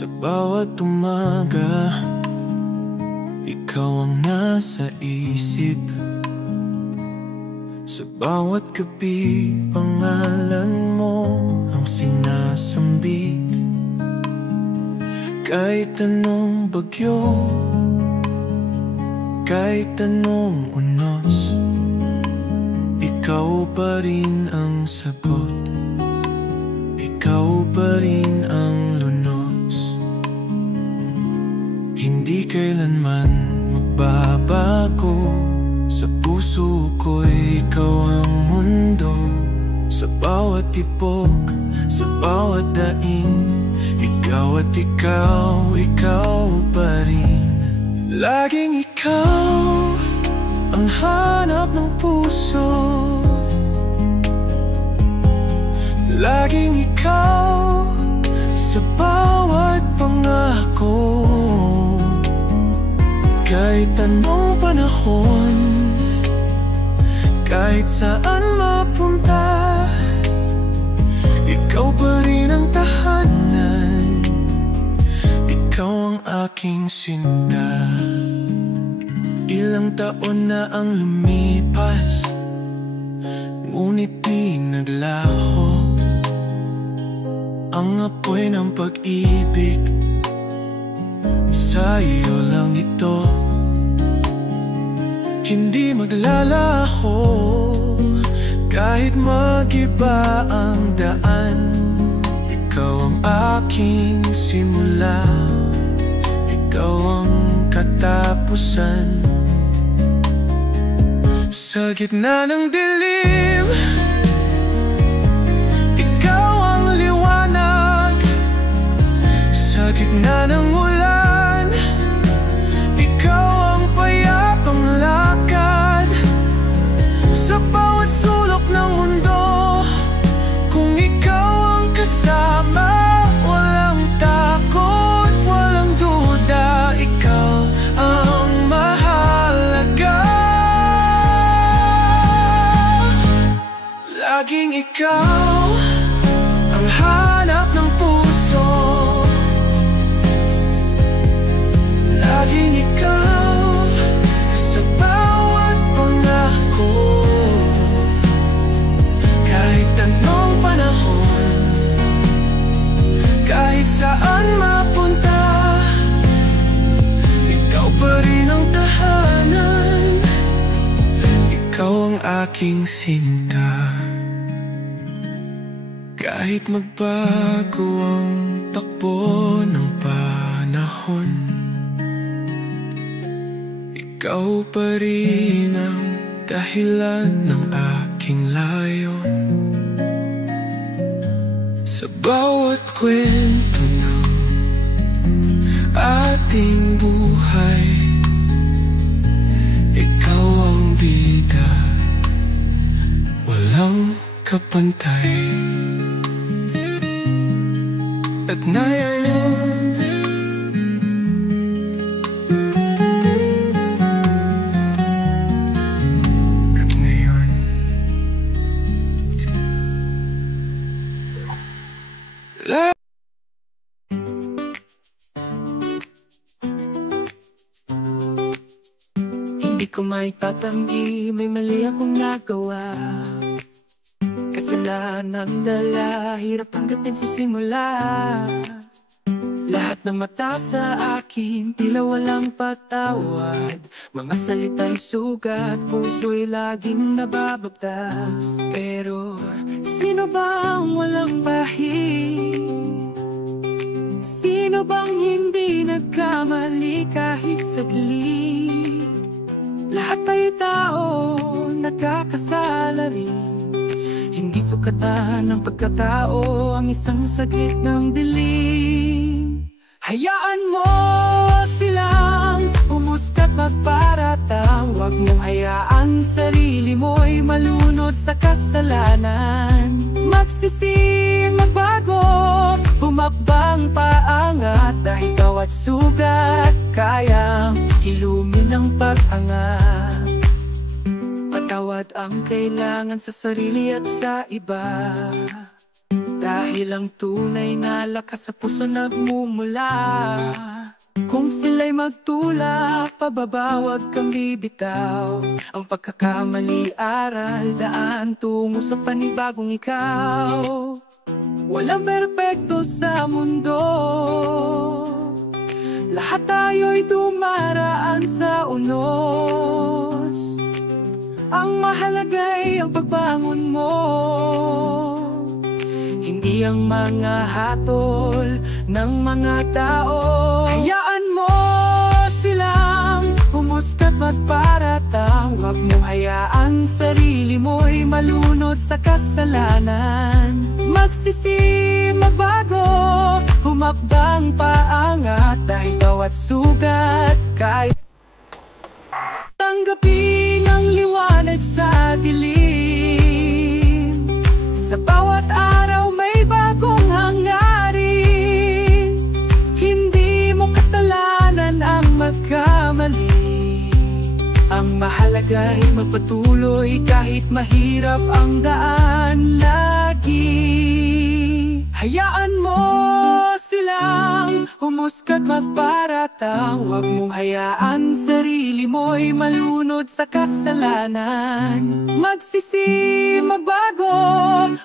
Sa bawat umaga, ikaw ang nasa isip. Sa bawat gabi, pangalan mo ang sinasambit. Kahit anong bagyo, kahit anong unos, ikaw pa rin ang sagot, ikaw pa rin ang lunos. Hindi kailanman magbabago, sa puso ko'y ikaw ang mundo. Sa bawat tipok, sa bawat daing, ikaw at ikaw, ikaw pa rin. Laging ikaw ang hanap ng puso, laging ikaw sa bawat pangako. Kahit anong panahon, kahit saan mapunta, ikaw pa rin ang tahanan, ikaw ang aking sinta. Ilang taon na ang lumipas, ngunit di naglaho ang apoy ng pag-ibig. Sa iyo lang ito, hindi maglalaho. Kahit mag-iba ang daan, ikaw ang aking simula, ikaw ang katapusan. Sa gitna ng dilim, ikaw ang liwanag. Sa gitna ng ulan, ikaw ang payapang lakad. Sa bawat sulok ng mundo, kung ikaw ang kasama, walang takot, walang duda, ikaw ang mahalaga. Laging ikaw ang hanap ng puso, laging ikaw sa bawat pangako. Kahit anong panahon, kahit saan mapunta, ikaw pa rin ang tahanan, ikaw ang aking sinta. Kahit magbago ang takbo ng panahon, ikaw pa rin ang dahilan ng aking layon. Sa bawat kwento ng ating buhay, ikaw ang bida, walang kapantay. At ngayon, hindi ko may tatanggi, may mali akong nagawa. Kasalanan dala, hirap tanggapin sa simula. Lahat ng mata sa akin, tila walang patawad. Mga salita'y sugat, puso'y laging nababagtas. Pero sino bang walang bahid? Sino bang hindi nagkamali kahit saglit? Lahat tayo tao, nagkakasala rin. Hindi sukatan ng pagkatao ang isang saglit ng dilim. Hayaan mo silang umuskat magparatang. Huwag mong hayaan sarili mo'y malunod sa kasalanan. Magsisi, magbago, bumakbang paangat. Dahil bawat sugat kayang ilumin ng pag-angat. Patawad ang kailangan sa sarili at sa iba. Dahil ang tunay na lakas sa puso nagmumula. Kung sila'y magtulak, pababa huwag kang bibitaw. Ang pagkakamali aral, daan tungo sa panibagong ikaw. Walang perpekto sa mundo, lahat tayo'y dumaraan sa unos. Ang mahalaga'y ang pagbangon mo, hindi ang mga hatol ng mga tao. Hayaan mo silang humuskat magparatang. Huwag mo hayaan sarili mo'y malunod sa kasalanan. Magsisi, magbago, humakbang paangat. Dahil bawat sugat kahit tanggapin ang liwanag sa dilim. Sa bawat araw may bagong hangarin. Hindi mo kasalanan ang magkamali. Ang mahalaga'y magpatuloy kahit mahirap ang daan lagi. Hayaan mo silang humuskat magparatang. Huwag mong hayaan sarili mo'y malunod sa kasalanan. Magsisi, magbago,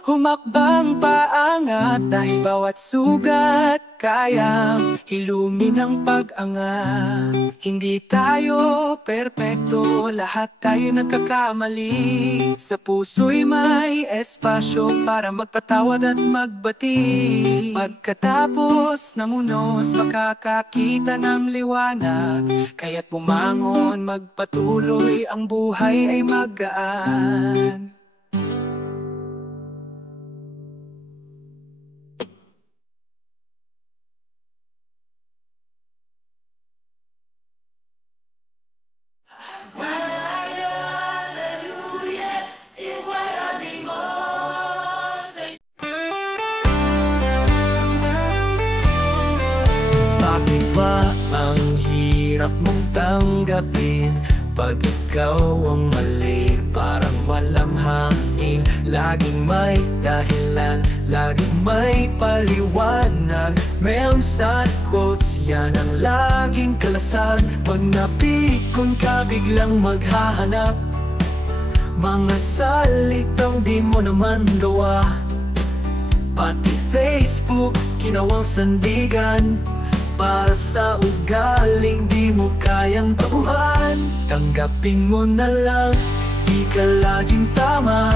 humakbang paangat. Dahil bawat sugat kayang hilumin ang pag-angat. Hindi tayo perpekto, lahat tayo nagkakamali. Sa puso'y may espasyo para magpatawad at magbati. Pagkatapos ng unos, makakakita ng liwanag. Kaya't bumangon, magpatuloy, ang buhay ay magaan. Bakit ba ang hirap mong tanggapin? Pag ikaw ang mali, parang walang hangin. Laging may dahilan, laging may paliwanag. Memes at quotes, yan ang laging kalasan. Pag napikon ka, biglang maghahanap mga salitang di mo naman gawa. Pati Facebook, ginawang sandigan para sa ugaling di mo kayang tauhan. Tanggapin mo na lang, di ka laging tama.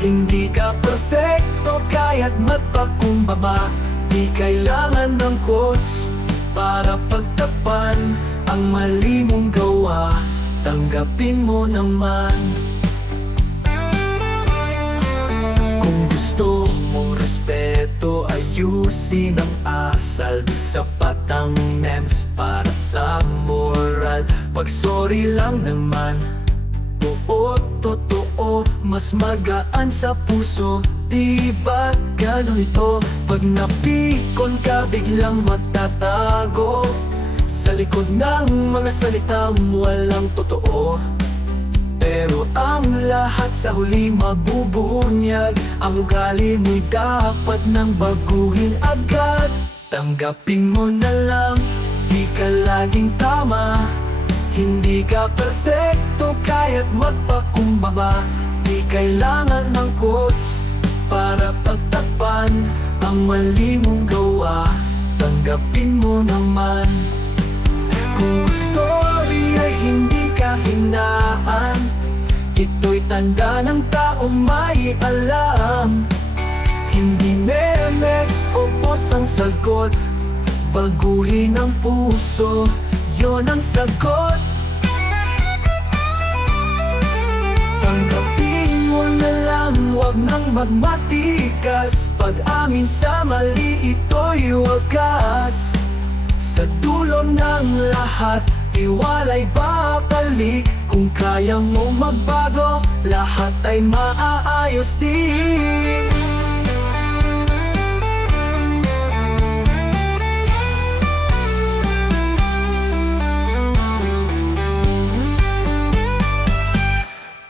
Hindi ka perfecto, kaya't magpakumbaba. Di kailangan ng quotes para pagtapan ang mali mong gawa. Tanggapin mo naman. Kung gusto mong respeto, ayusin ang asal. Di sapat ang memes para sa moral. Pag sorry lang naman, oo, totoo, mas magaan sa puso. Di ba ganun ito? Pag napikon ka, biglang magtatago sa likod ng mga salitang walang totoo. Pero ang lahat sa huli mabubunyag. Ang ugali mo'y dapat nang baguhin agad. Tanggapin mo na lang, di ka laging tama. Hindi ka perfecto, kaya't magpakumbaba. Di kailangan ng quotes para pagtakpan ang mali mong gawa. Tanggapin mo naman. Kung story ay hindi kahinaan, ito'y tanda ng taong may alam. Hindi memes o post ang sagot, baguhin ang puso, yon ang sagot. Tanggapin mo na lang, wag nang magmatikas. Pag-amin sa mali, ito'y wagas. Sa dulo ng lahat, tiwala'y babalik. Kung kaya mo magbago, lahat ay maaayos din.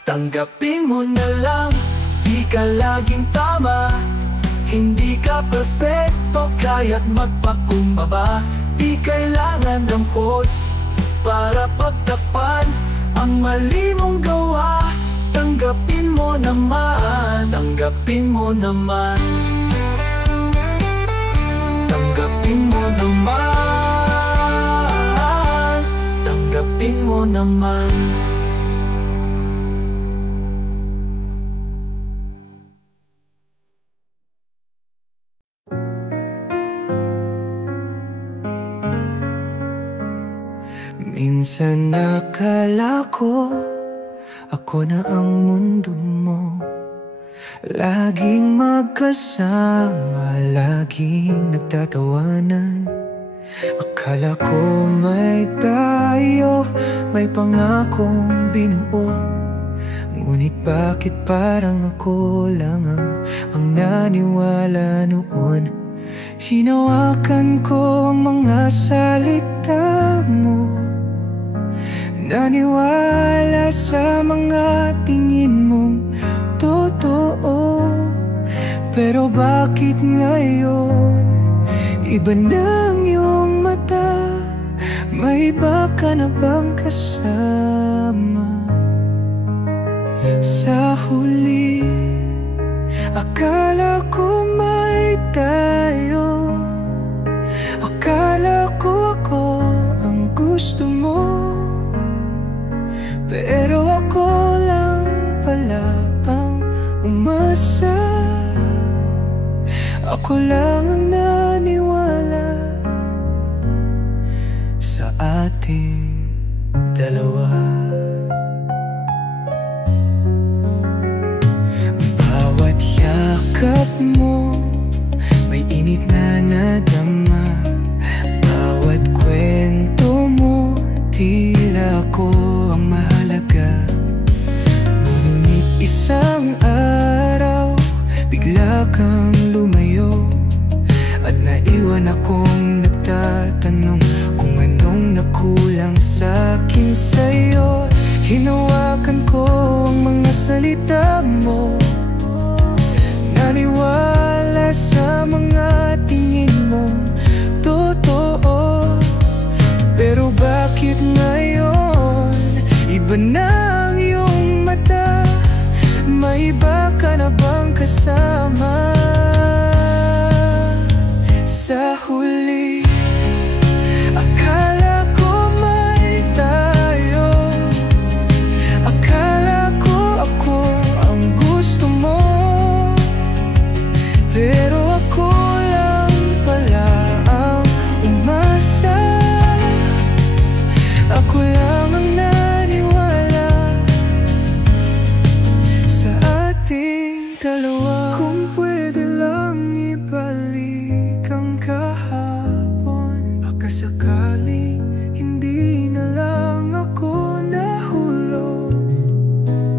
Tanggapin mo na lang, di ka laging tama. Hindi ka perfecto, kaya't magpakumbaba. Di kailangan ng pose para pagtapan ang mali mong gawa. Tanggapin mo naman, tanggapin mo naman, tanggapin mo naman, tanggapin mo naman. Minsan akala ko ako na ang mundo mo. Laging magkasama, laging nagtatawanan. Akala ko may tayo, may pangakong binuo. Ngunit bakit parang ako lang ang naniwala noon? Hinawakan ko ang mga salita mo, naniwala sa mga tingin mong totoo. Pero bakit ngayon iba ng iyong mata? May iba ka na bang kasama? Sa huli, akala ko may tayo. Akala ko ako ang gusto mo, pero ako lang pala ang umasa. Ako lang ang naniwala sa ating dalawa. Bawat yakap mo may init na nadama. Bawat kwento mo tila ako ang mahalaga. Ngunit isang araw bigla kang lumayo, at naiwan akong nagtatanong kung anong nakulang sa'kin sa'yo. Hinawakan ko ang mga salita mo, naniwala sa mga tingin mong totoo. Pero bakit ngayon iba na ang iyong mata? May iba ka na bang kasama? Sa huli, akala ko may tayo. Akala ko ako ang gusto mo, pero ako lang pala ang umasa. Ako lang ang naniwala sa ating dalawa. Kung pwede lang ibalik ang kahapon, baka sakaling hindi na lang ako nahulog.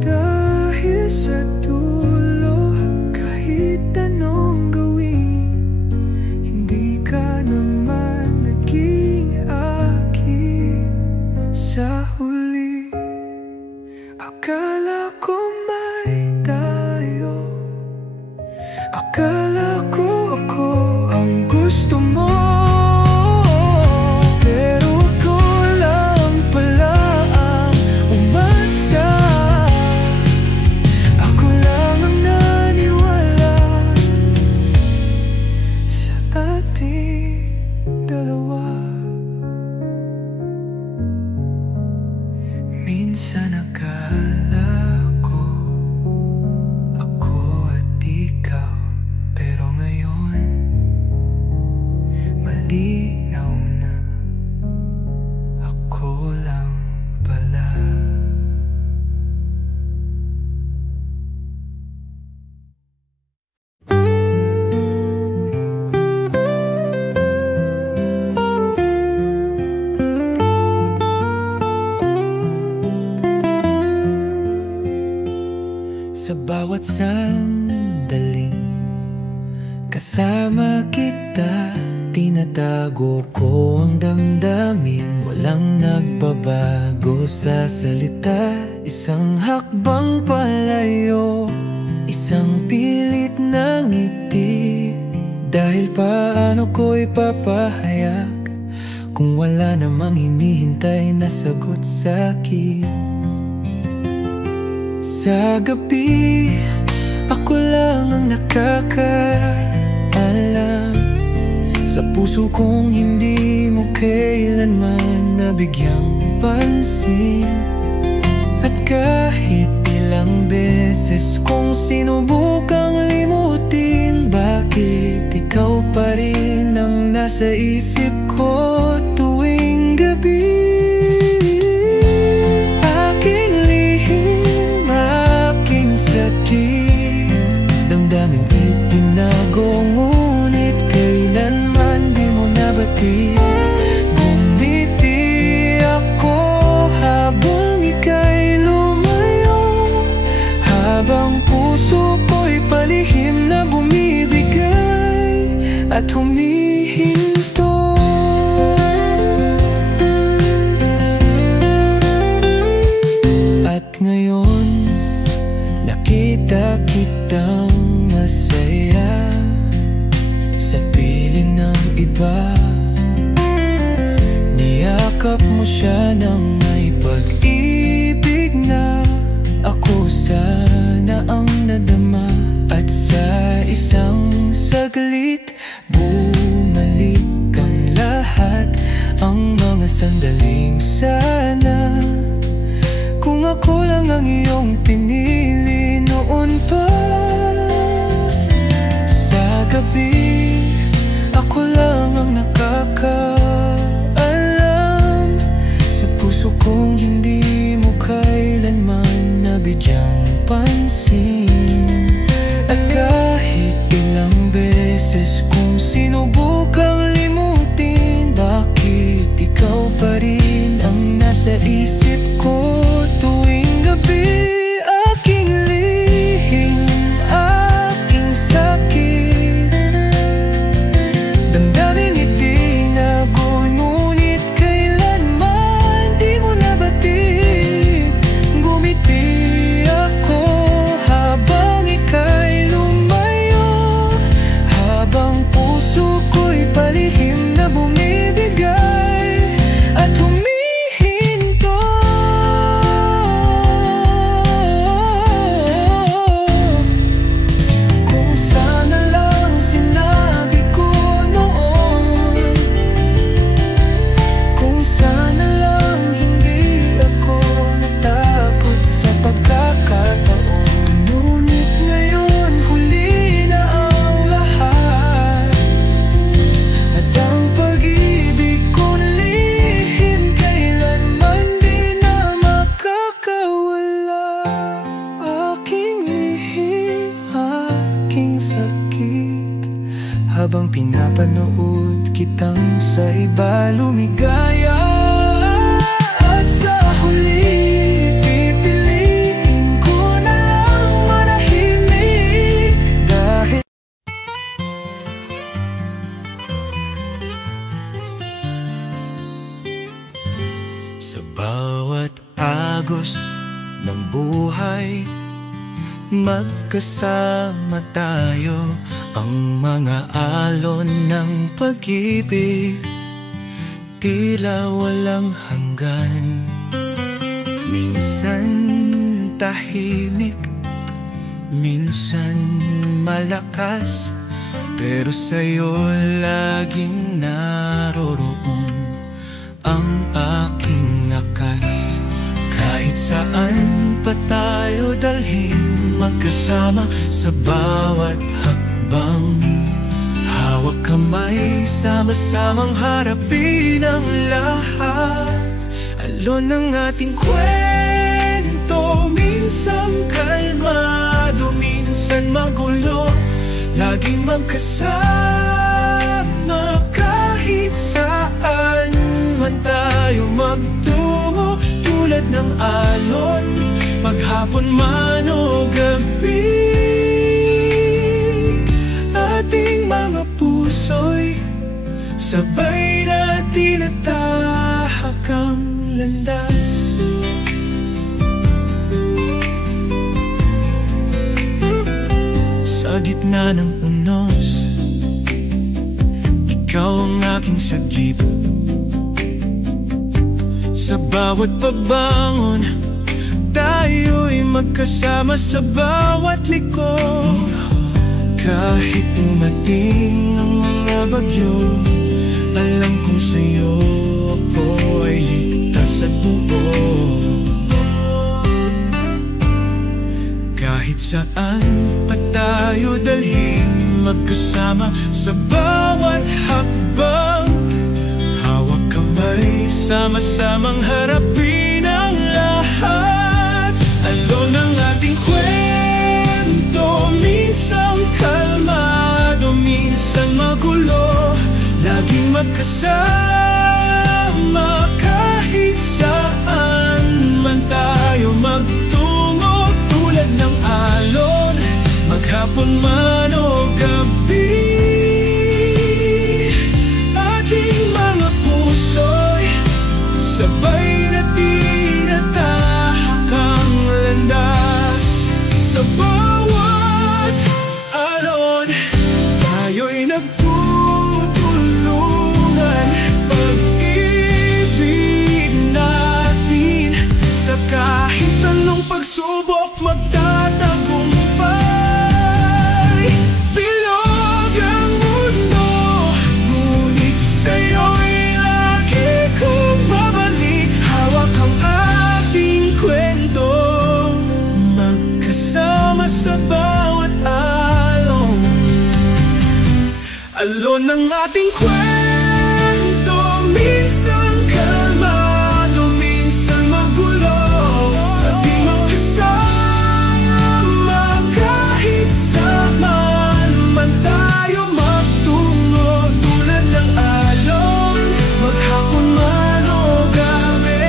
Dahil sa dulo, kahit anong gawin, hindi ka naman naging akin. Sa huli, akala ko may tayo. Akala ko ako ang gusto mo, pero ako lang pala ang umasa. Ako lang ang naniwala sa ating dalawa. Minsan akala ko ako at ikaw, pero ngayon malinaw na ako lang pala. Sa bawat sandaling kasama kita, tinatago ko ang damdamin. Walang nagbabago sa salita. Isang hakbang palayo, isang pilit na ngiti. Dahil paano ko ipapahayag kung wala namang hinihintay na sagot sa'kin? Sa gabi, ako lang ang nakakaalam. Sa puso kong hindi mo kailanman nabigyang pansin. At kahit ilang beses kong sinubukang limutin, bakit ikaw pa rin ang nasa isip ko tuwing gabi? Aking lihim, aking sakit, damdaming itinago, ngunit kailanman di mo nabatid. Bumiti ako habang ika'y lumayo, habang puso ko'y palihim na bumibigay at humihinto. At ngayon, nakita kitang masaya sa piling ng iba. Niyakap mo siya ng may pag-ibig na ako sana ang nadama. At sa isang saglit, bumalik ang lahat, ang mga sandaling sana. Kung ako lang ang iyong pinili noon pa. Sa gabi, ako lang ang nakakaalam. Sa puso kong hindi mo kailanman nabigyang pansin. At kahit ilang beses kong sinubukang limutin, bakit ikaw pa rin ang nasa isip ko tuwing gabi? Aking lihim, aking sakit, damdaming itinago, ngunit kailanman di mo nabatid. Gumiti ako habang ika'y lumayo, habang puso ko'y palihim na bumibigay at humihinto. Kung sana lang sinabi ko noon, kung sana lang hindi ako natakot sa pagkakataon. Ngunit ngayon huli na ang lahat, at ang pag-ibig kong lihim kailanman di na makakawala. Aking lihim, aking sakit, habang pinapanood kitang sa iba lumigaya. At sa huli, pipiliin ko na lang manahimik. Dahil sa bawat agos ng buhay, magkasama tayo. Ang mga alon ng pag-ibig tila walang hanggan. Minsan tahimik, minsan malakas, pero sa'yo laging naroroon ang aking lakas. Kahit saan pa tayo dalhin, magkasama sa bawat hakbang. Hawak kamay, sama-samang harapin ang lahat. Alon ng ating kwento, minsan kalmado, minsan magulo, laging magkasama. Kahit saan man tayo magtungo, tulad ng alon, maghapon man o gabi. Ating mga puso'y sabay natin natahak ang landas. Sa gitna ng unos, ikaw ang aking sagip. Sa bawat pagbangon, tayo'y magkasama sa bawat liko. Kahit dumating ang mga bagyo, alam kong sa'yo ako ay ligtas at buo. Kahit saan pa tayo dalhin, magkasama sa bawat hakbang. Hawak kamay, sama-samang harapin ang lahat. Alon ang ating kwento, minsan kalmado, minsan magulo. Laging magkasama kahit saan man tayo magtungo. Tulad ng alon, maghapon man o gabi, ating mga puso'y sabay na tinatahak ang landas. Sa bawat alon, tayo'y nagtutulungan. Pag-ibig natin sa kahit anong pagsubok magtatagumpay. Bilog ang mundo, ngunit sa'yo'y lagi kong babalik. Hawak ang ating kwento, magkasama sa bawat alon. Alon ang ating kwento, minsan kalmado, minsan magulo. Laging magkasama kahit saan man tayo magtungo. Tulad ng alon, maghapon man o gabi,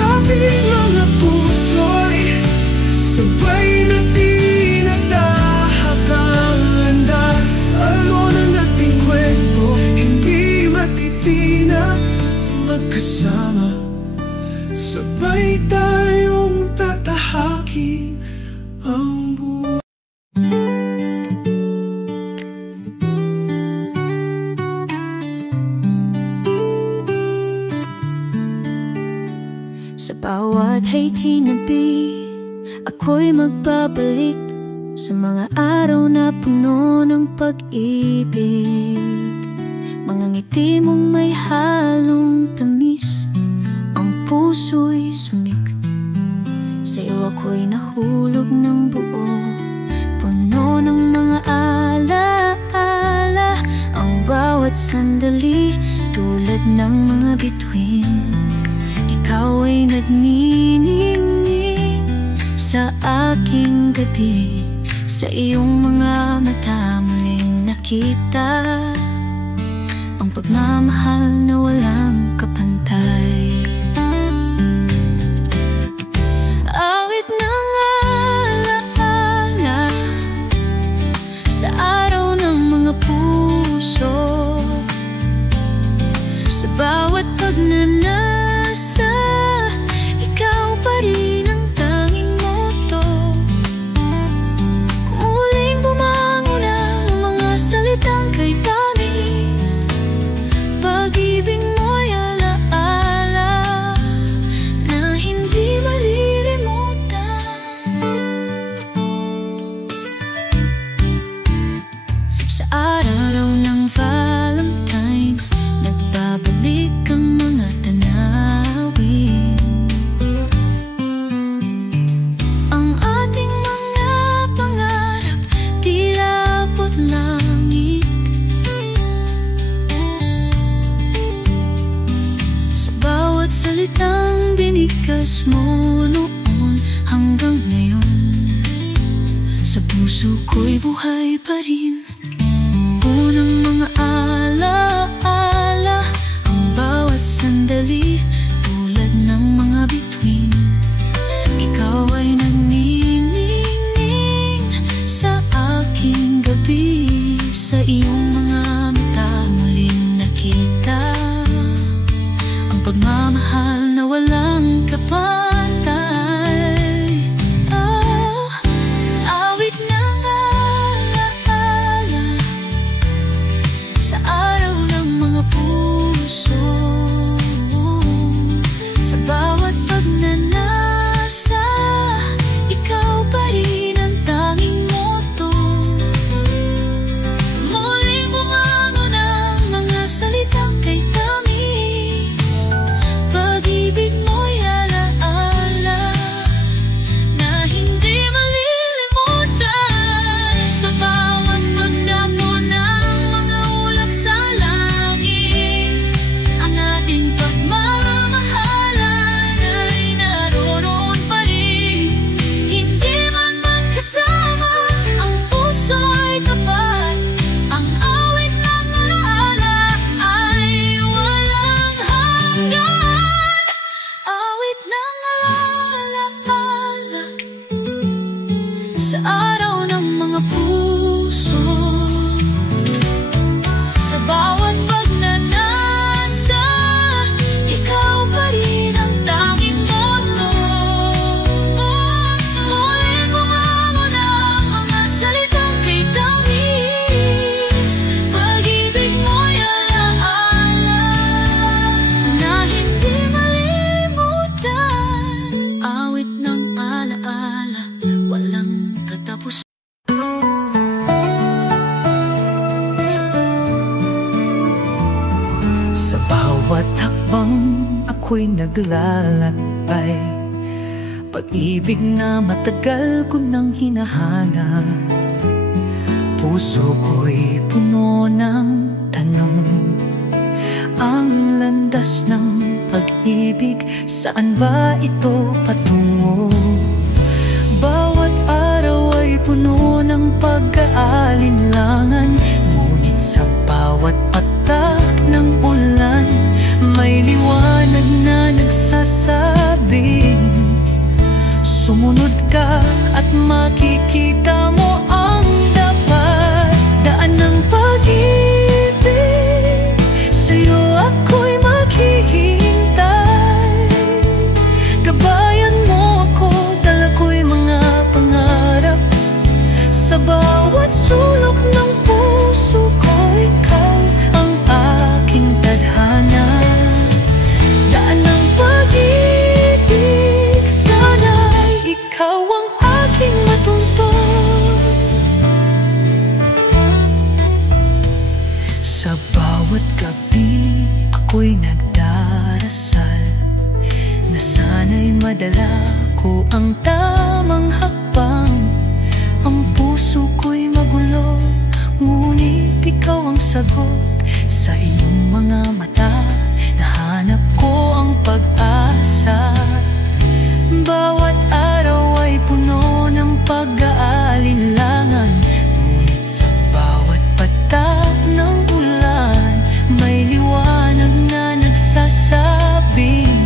ating mga puso'y sabay na tinatahak ang landas. Alon ang ating kwento, hindi matitinag. Magkasama, sabay tayong tatahakin ang buhay. Sa bawat hinabi, ako'y magbabalik sa mga araw na puno ng pag-ibig. Mga ngiti mong may halong tamis, ang puso'y sumik. Sa'yo ako'y nahulog ng buo, puno ng mga alaala. Ang bawat sandali, tulad ng mga bituin, ikaw ay nagniningning sa aking gabi. Sa iyong mga mata muling nakita ang pagmamahal na walang kapantay. Awit ng alaala sa araw ng mga puso, sa bawat pagnanasa, ikaw pa rin ang tanging moto. Muling bumangon ang mga salitang kay tamis, pag-ibig mo'y alaala na hindi malilimutan. Sa araw ng Valentine, nagbabalik ang mga tanawin. Ang ating mga pangarap, tila abot langit. Sa bawat salitang binigkas mo noon hanggang ngayon, sa puso ko'y buhay pa rin. Unang mga alaala, ang bawat sandali, tulad ng mga bituin, ikaw ay nagniningning sa aking gabi. Sa iyong mga mata muling nakita ang pagmamahal na walang kapantay. Awit ng alaala habang ako'y naglalakbay. Pag-ibig na matagal ko nang hinahanap, puso ko'y puno ng tanong. Ang landas ng pag-ibig, saan ba ito patungo? Bawat araw ay puno ng pag-aalinlangan, ngunit sa bawat patak ng ulan, may liwanag na nagsasabing sumunod ka at makikita mo ang dapat. Daan ng pag-ibig, sa'yo ako'y maghihintay. Gabayan mo ako, dala ko'y mga pangarap. Sa bawat sulok ng puso ko, ikaw ang aking tadhana. Daan ng pag-ibig, sana'y ikaw ang aking matuntun. Sa bawat gabi ako'y nagdarasal na sana'y madala ko ang tamang hakbang. Ang puso ko'y magulo, ngunit ikaw ang sagot. Sa iyong mga mata, nahanap ko ang pag-asa. Bawat araw ay puno ng pag-aalinlangan, ngunit sa bawat patak ng ulan, may liwanag na nagsasabing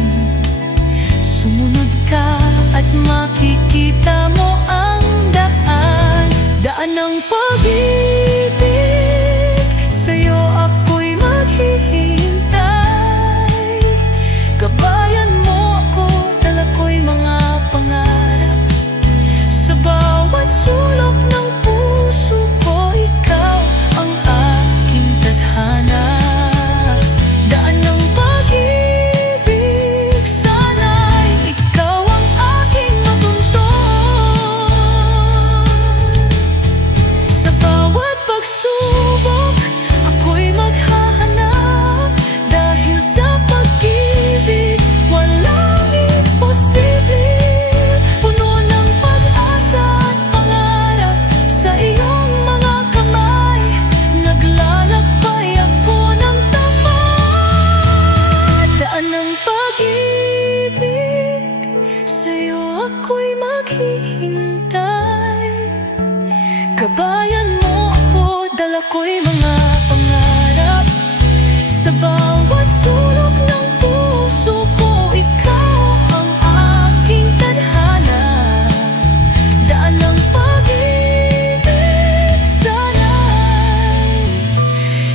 sumunod ka at makikita mo ang daan. Daan ng pag-ibig, sa'yo ako'y maghihintay. Gabayan mo ako, dala ko'y mga pangarap. Sa bawat sulok ng puso ko, ikaw ang aking tadhana. Daan ng pag-ibig, sana'y ikaw ang aking matuntun. Sa bawat pagsubok, ako'y maghahanap. Dahil sa pag-ibig, walang imposible. Puno ng pag-asa at pangarap, sa iyong mga kamay naglalakbay ako ng tapat. Daan ng pag-ibig, sa'yo ako'y maghihintay. Gabayan mo ako, dala ko'y mga pangarap. Sa bawat sulok ng puso ko, ikaw ang aking tadhana. Daan ng pag-ibig, sana'y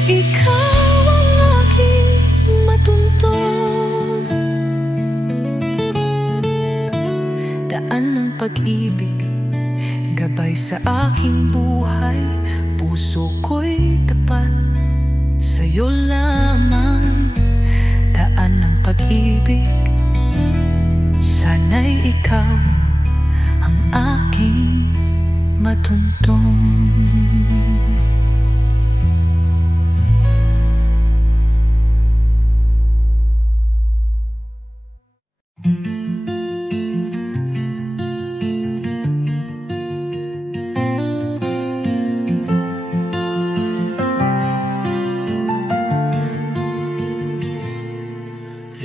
ikaw ang aking matuntun. Daan ng pag-ibig, gabay sa aking buhay. Puso ko'y tapat, sa'yo lamang. Daan ng pag-ibig, sana'y ikaw ang aking matuntun.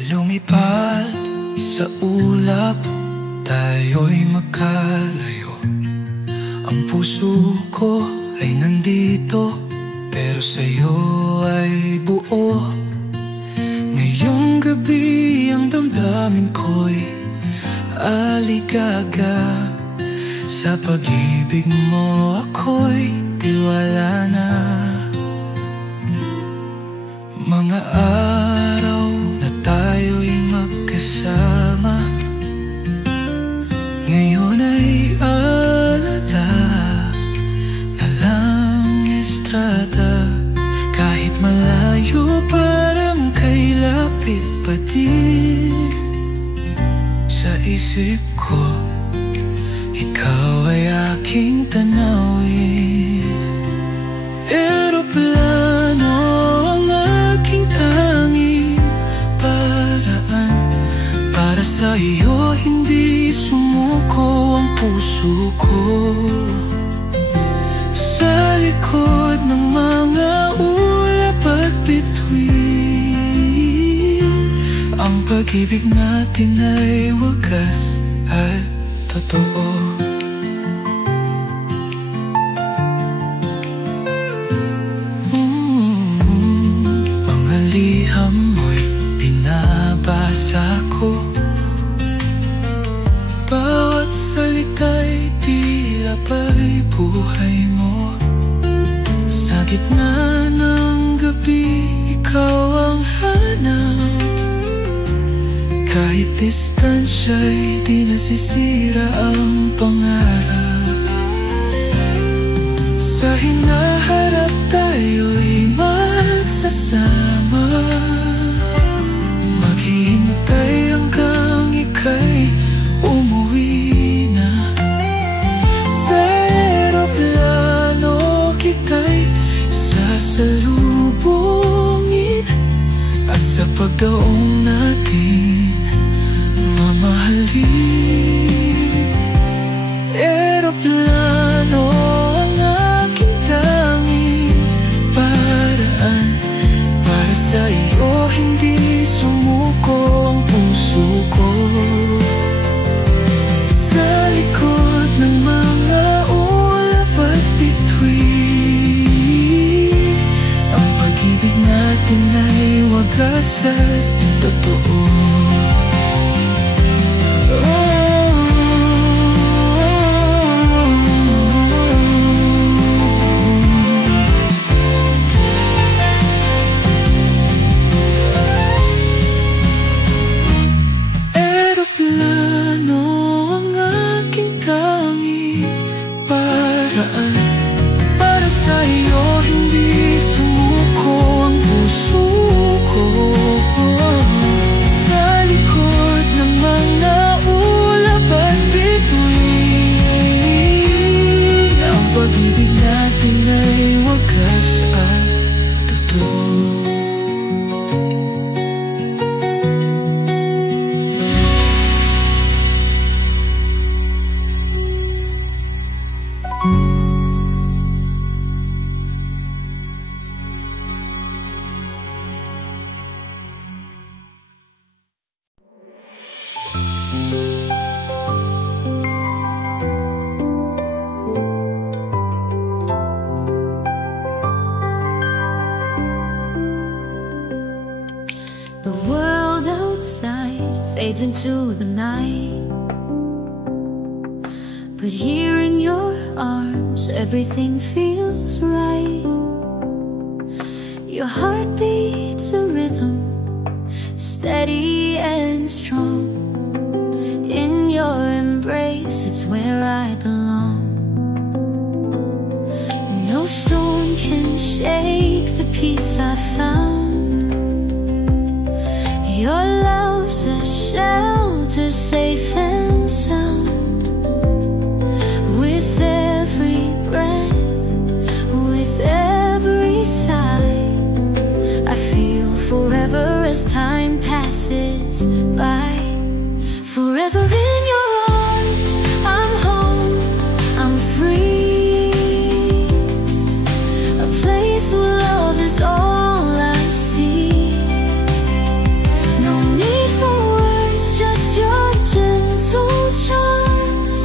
Lumipad sa ulap, tayo'y magkalayo. Ang puso ko ay nandito, pero sa'yo ay buo. Ngayong gabi ang damdamin ko'y aligaga. Sa pag-ibig mo ako'y tiwala na. Mga araw na tayo'y magkasama, ngayon ay alala na lang estrada. Kahit malayo parang kay lapit pa din. Sa isip ko, ikaw ay aking tanawin. Eroplano ang aking tanging pag puso ko. Sa likod ng mga ulap at bituin, ang pag-ibig natin ay wagas at totoo. Mga liham mo'y binabasa ko, bawat salita'y tila pa'y buhay mo. Sa gitna ng gabi, ikaw ang hanap. Kahit distansya'y di nasisira ang pangarap. Sa hinaharap tayo'y magsasama, maghihintay hanggang ika'y umuwi na. Sa eroplano kita'y sasalubungin, at sa pagdaong natin mamahalin. Eroplano ang aking tanging paraan para sa iyo, hindi sumuko ang puso ko. Sa likod ng mga ulap at bituin, ang pag-ibig natin ay wagas at totoo. Fades into the night, but here in your arms everything feels right. Your heart beats a rhythm, steady and strong. In your embrace, it's where I belong. No storm can shake the peace I found. Your love's a shelter, safe and sound. With every breath, with every sigh, I feel forever as time passes by. Forever in your arms, I'm home, I'm free. A place where love is all I see. Gentle charms,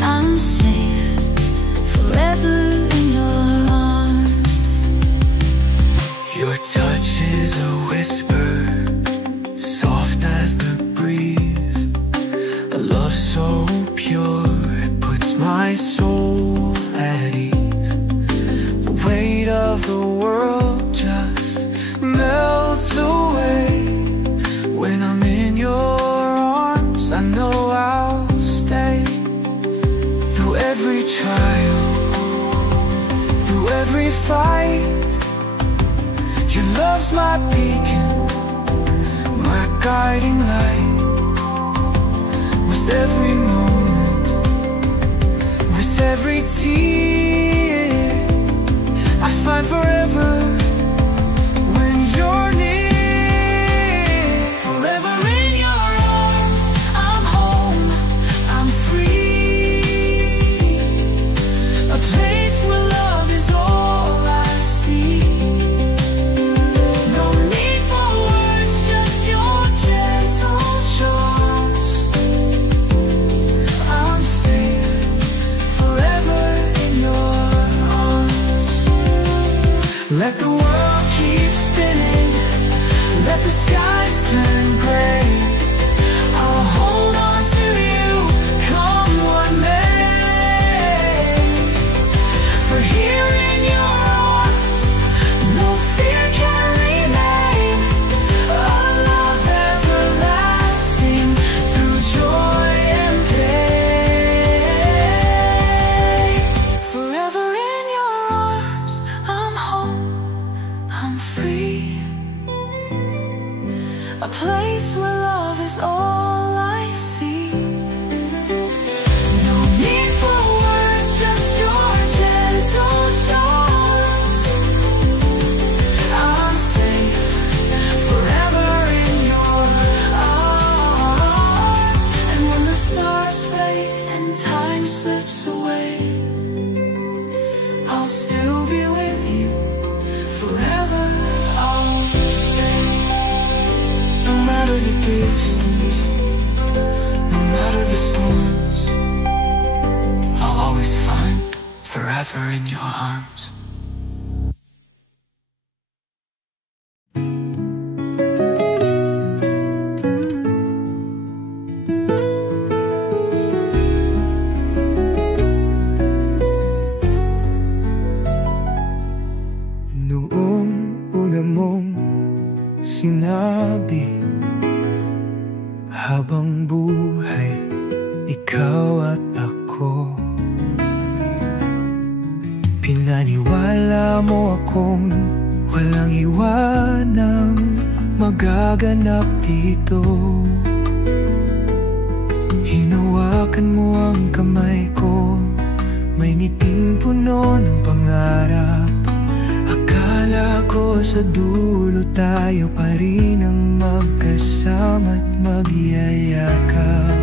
I'm safe forever in your arms. Your touch is a whisper, soft as the breeze. A love so pure, it puts my soul at ease. The weight of the world just melts away when I'm in your arms. I know I'll stay through every trial, through every fight. Your love's my beacon, my guiding light. With every moment, with every tear, I find forever when you're near. Forever in your arms, I'm home, I'm Let the world keep spinning, let the skies turn gray. I'll hold on to you, come what may. For here in your arms, no fear can remain. A love everlasting through joy and pain. Forever in your arms, I'm home, I'm free. A place where love is all I see. No need for words, just your gentle tones. I'm safe, forever in your arms. And when the stars fade and time slips away, I'll still be with you, forever I'll stay. No matter the distance, no matter the storms, I'll always find forever in your arms. Noong una mong sinabi, habang buhay, ikaw at ako. Pinaniwala mo akong walang iwanang magaganap dito. Hinawakan mo ang kamay ko, may ngiting puno ng pangarap. Akala ko sa dulo tayo pa rin ang magkasama't magyayakap.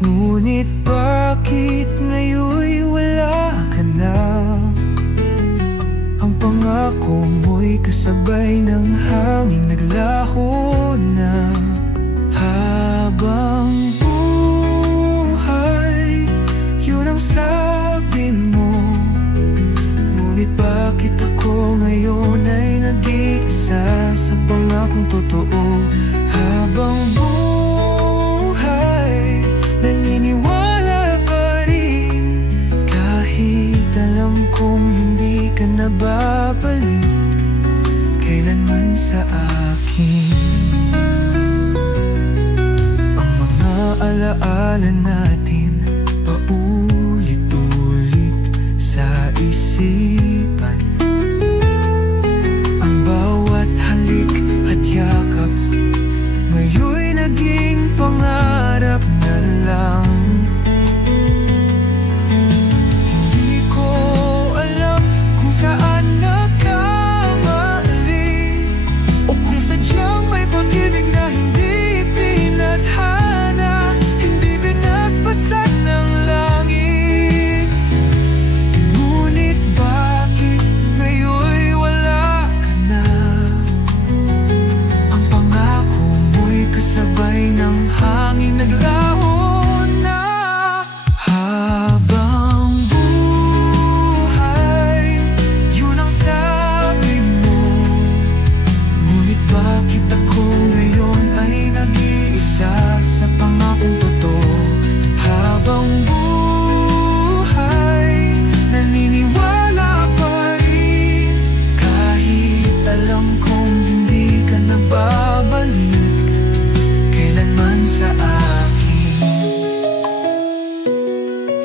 Ngunit bakit ngayon'y wala ka na? Ang pangako mo'y kasabay ng hangin naglaho na. Habang buhay, yun ang sabi mo. Ngunit bakit ako ngayon ay nag-iisa sa pangakong totoo? Habang buhay, naniniwala pa rin, kahit alam kong hindi ka na babalik kailanman sa akin. Ang mga alaala natin paulit-ulit sa isipan. Ang bawat halik at yakap ngayon'y naging pangarap na lang. Hindi ko alam kung saan nagkamali, o kung sadyang may pag-ibig na hindi pinadhana, hindi binasbasan ng langit. Ngunit bakit ngayon'y wala ka na? Ang pangako mo'y kasabay ng hangin naglaho na. Habang buhay, yun ang sabi mo. Ngunit bakit ako ngayon ay nag-iisa sa pangakong totoo? Habang buhay, naniniwala pa rin, kahit alam kong hindi ka na babalik kailanman sa akin.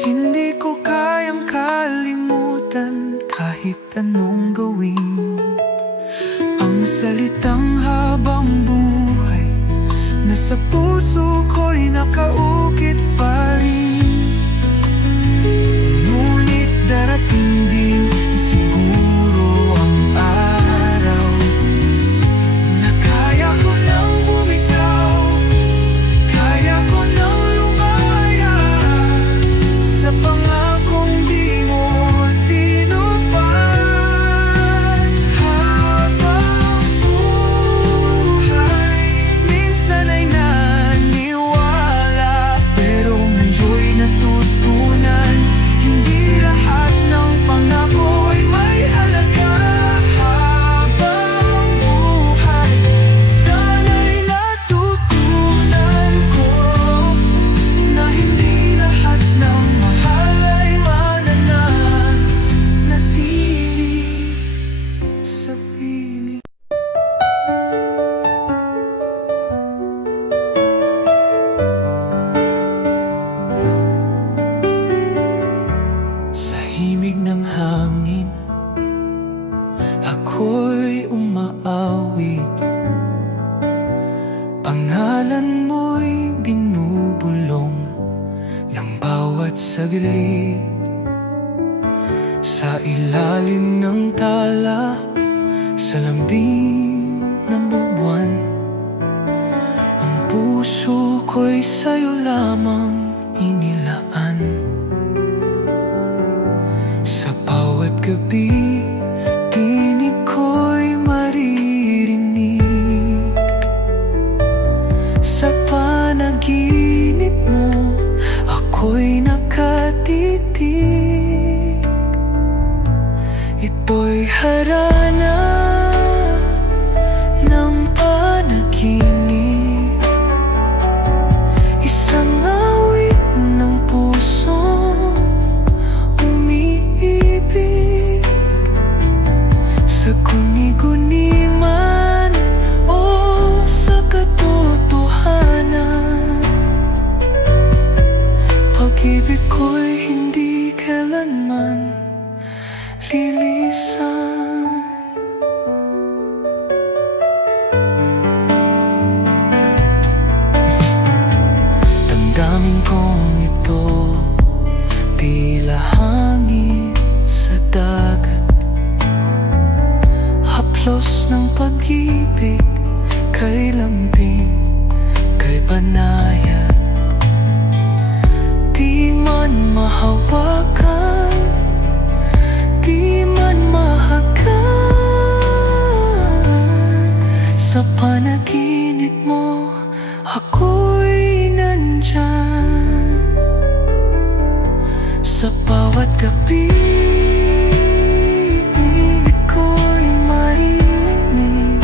Hindi ko kayang kalimutan kahit anong gawin ang salitang habang buhay, nasa puso ko'y nakaukit pa rin. Ngunit darating din siguro ang araw na kaya ko nang bumitaw, kaya ko nang lumaya sa pangakong di mo tinupad. Habang buhay, minsan ay naniwala, pero ko'y umaawit. Pangalan mo'y binubulong ng bawat saglit. Sa ilalim ng tala, sa lambing ng buwan, ang puso ko'y sa'yo lamang inilaan. Sa bawat gabi, tinig ko'y maririnig. Sa panaginip mo, ako'y nakatitig. Ito'y harana ng panaginip, isang awit ng pusong umiibig. Sa guni-guni man o sa katotohanan, pag-ibig ko'y hindi kailanman lilisan. Damdamin kong ito, tila hangin sa dagat, haplos ng pag-ibig kay lambing, kay banayad. Di man mahawakan, di man mahagan, sa panaginip mo ako'y nandyan. Sa bawat gabi, tinig ko'y maririnig.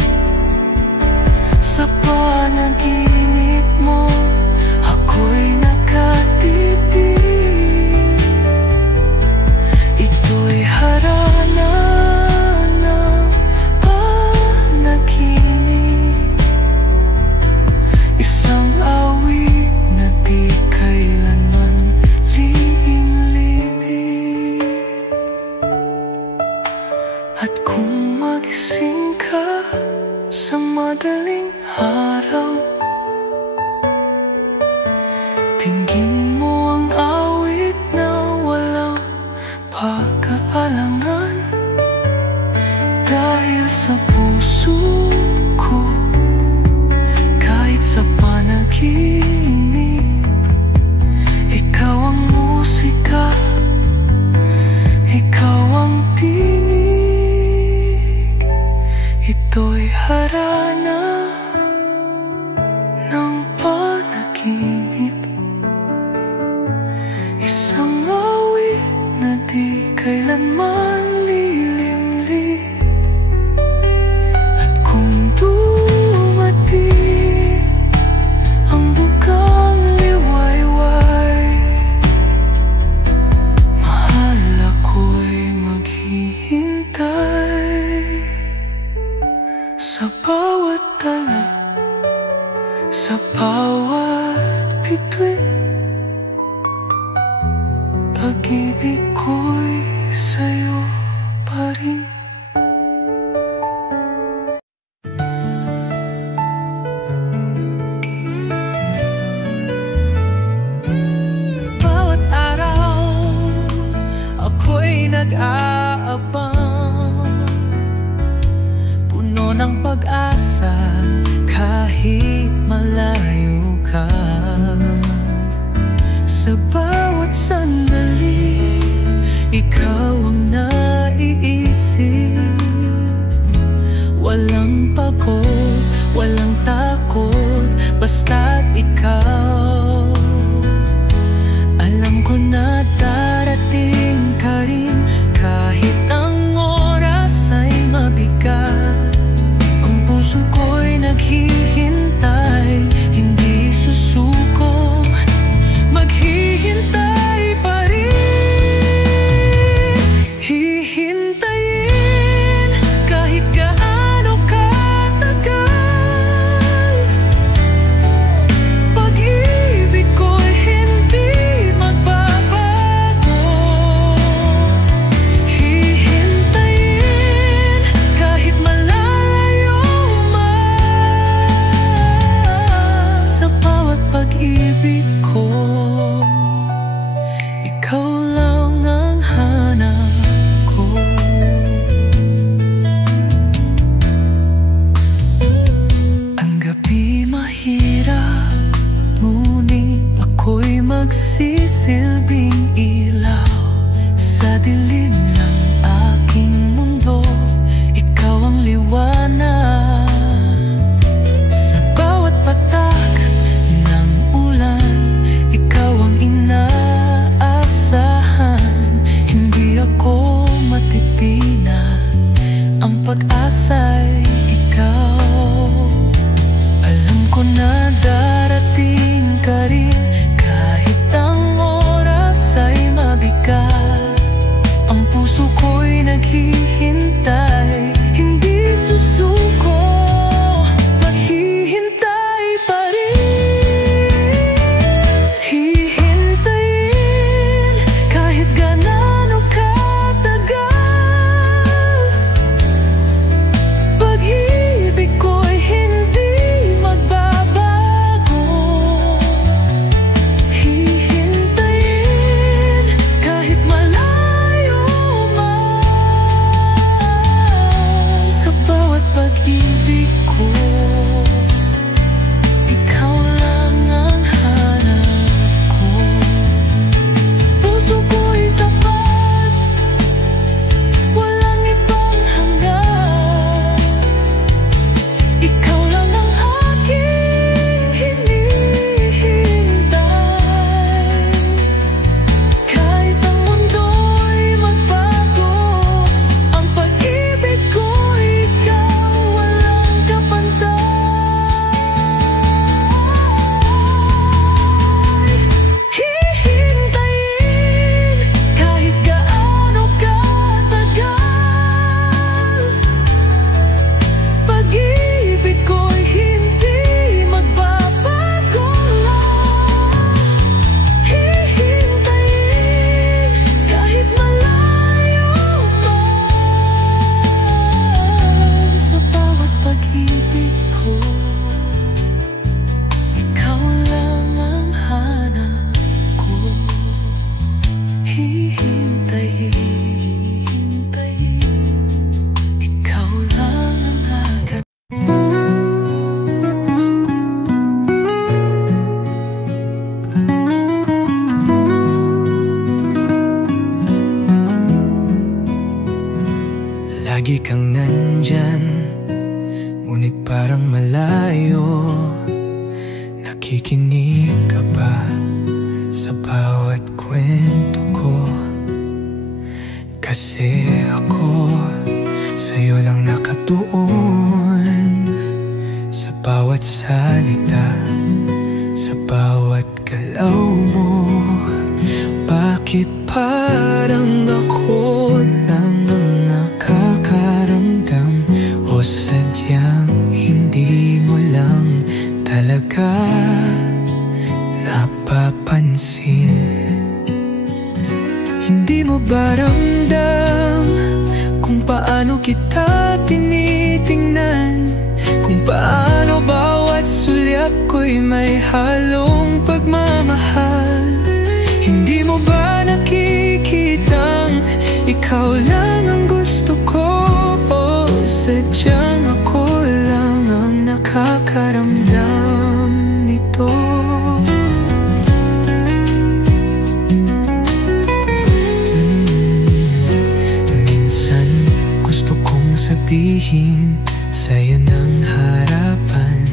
Sa panaginip mo, ako'y nakatitig. Ito'y harana ng panaginip, isang awit na di kailanman liimlimig. At kung magising ka sa madaling araw, tingin mo ang awit na walang pag-aalangan. Dahil sa puso ko, kahit sa panaginip, ikaw ang musika, ikaw ang tinig. Ito'y harana ng panaginip, isang awit na di kailanman lilimlim. At kung dumating ang bugang liwayway, mahal ako'y maghihintay. Sa bawat tala, sa bawat bituin, pag-ibig ko'y sa'yo pa rin. Bawat araw, ako'y nag-aabang, puno ng pag-asa kahit malayo ka. Sa bawat sandali, ikaw ang naiisip. Walang pagod, walang takot, basta't ikaw. Alam ko na darating ka rin, kahit ang oras ay mabigat. Ang puso ko'y naghihintay. ang pag-asa'y ikaw. Alam ko na darating ka rin, kahit ang oras ay mabigat. Ang puso ko'y naghihintay, hindi susuko, maghihintay pa rin. Hihintayin kahit gaano katagal. Pag-ibig ko'y hindi magbabago. Hihintayin kahit malayo man. Sa bawat pag-ibig ko, ikaw lang ang hanap ko. Puso ko'y tapat, walang ibang hanggan. Ikaw lang ang aking hinihintay. Kahit ang mundo'y magbago, ang pag-ibig ko, ikaw walang kapantay. Hihintayin kahit gaano katagal. Pag-ibig ko'y hindi magbabago lang. Hihintayin kahit malayo man. Sa bawat pag-ibig ko, ikaw lang ang hanap ko. Hihintayin, ikaw lang ang agad. Lagi kang nandyan, ngunit parang malayo. Nakikinig ka ba sa bawat kwento ko? Kasi ako sa'yo lang nakatuon. Sa bawat salita, sa bawat galaw mo. Bakit parang ako lang ang nakakaramdam? O sadyang hindi mo lang talaga napapansin? Hindi mo ba ramdam kung paano kita tinitingnan? Kung paano bawat sulyap ko'y may halong pagmamahal? Hindi mo ba nakikitang ikaw lang ang gusto ko? O sadyang ako lang ang nakakaramdam nito? Minsan gusto kong sabihin sa'yo ng harapan,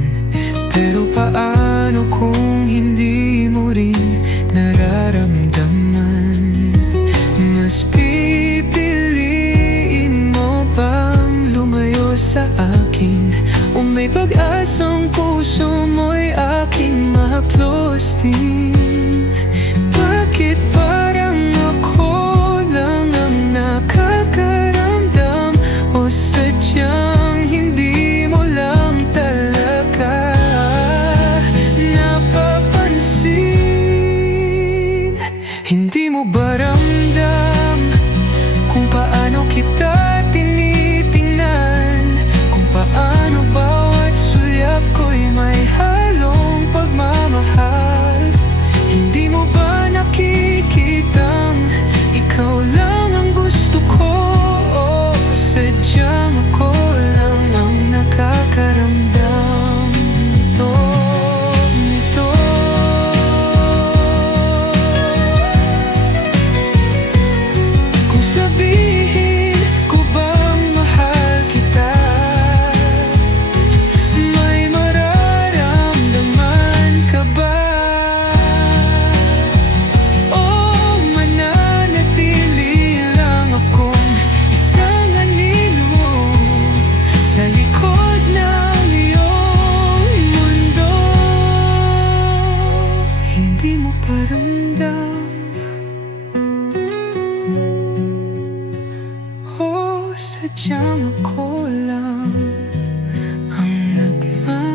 pero paano kung hindi mo rin nararamdaman? Mas pipiliin mo bang lumayo sa akin? O may pag-asang puso mo'y aking mahaplos din? Bakit parang ako lang ang nakakaramdam? O sadyang hindi mo lang talaga napapansin? Hindi mo ba ramdam kung paano kita tinitingnan? Kung paano bawat sulyap ko'y may halong pagmamahal? Hindi mo ba nakikitang ikaw lang ang gusto ko? O sadyang ako lang ang nakakaramdam nito? Kung sabihin ko bang mahal kita, may mararamdaman ka ba? O mananatili lang akong isang anino Parang ako lang ang nagmamahal.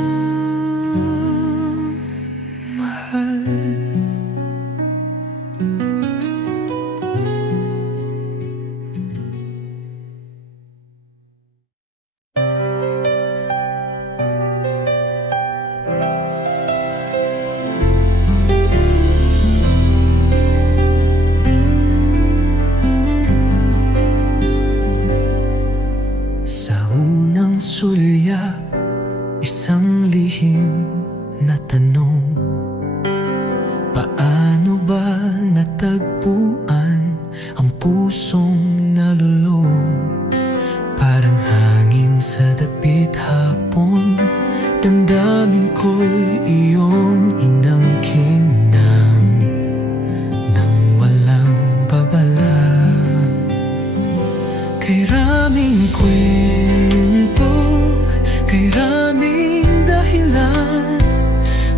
Sa unang sulyap, isang lihim na tanong, paano ba natagpuan ang pusong nalulong? Parang hangin sa dapit hapon, damdamin ko'y iyong inangkin nang walang babala. Kay raming kwento, kay raming dahilan,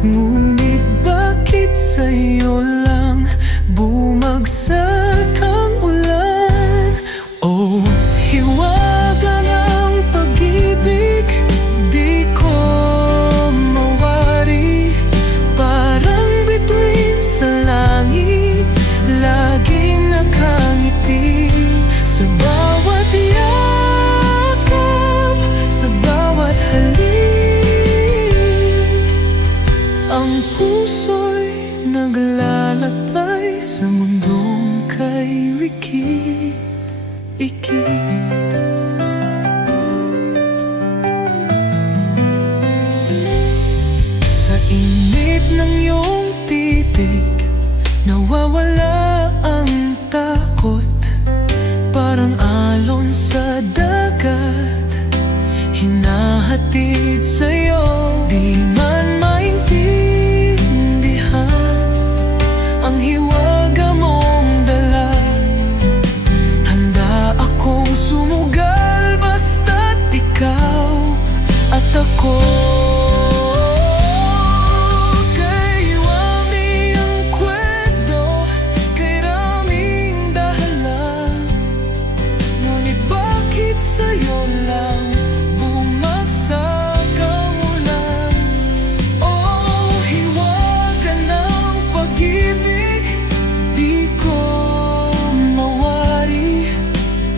ngunit bakit sa'yo lang bumagsak ang ulan? Oh, hiwaga ng pag-ibig, di ko mawari. Parang bituin sa langit, laging nakangiti. Sa bawat yakap, sa bawat halik, ang puso'y naglalakbay sa mundong kay rikit-ikit. Sa init ng iyong titig, nawawala ang takot. Parang alon sa dagat, hinahatid sa'yo. Di man maintindihan ang hiwaga mong dala, handa akong sumugal basta't ikaw at ako. Kay raming kwento, kay raming dahilan, ngunit bakit sa'yo lang bumagsak ang ulan? Oh, hiwaga ng pag-ibig, di ko mawari.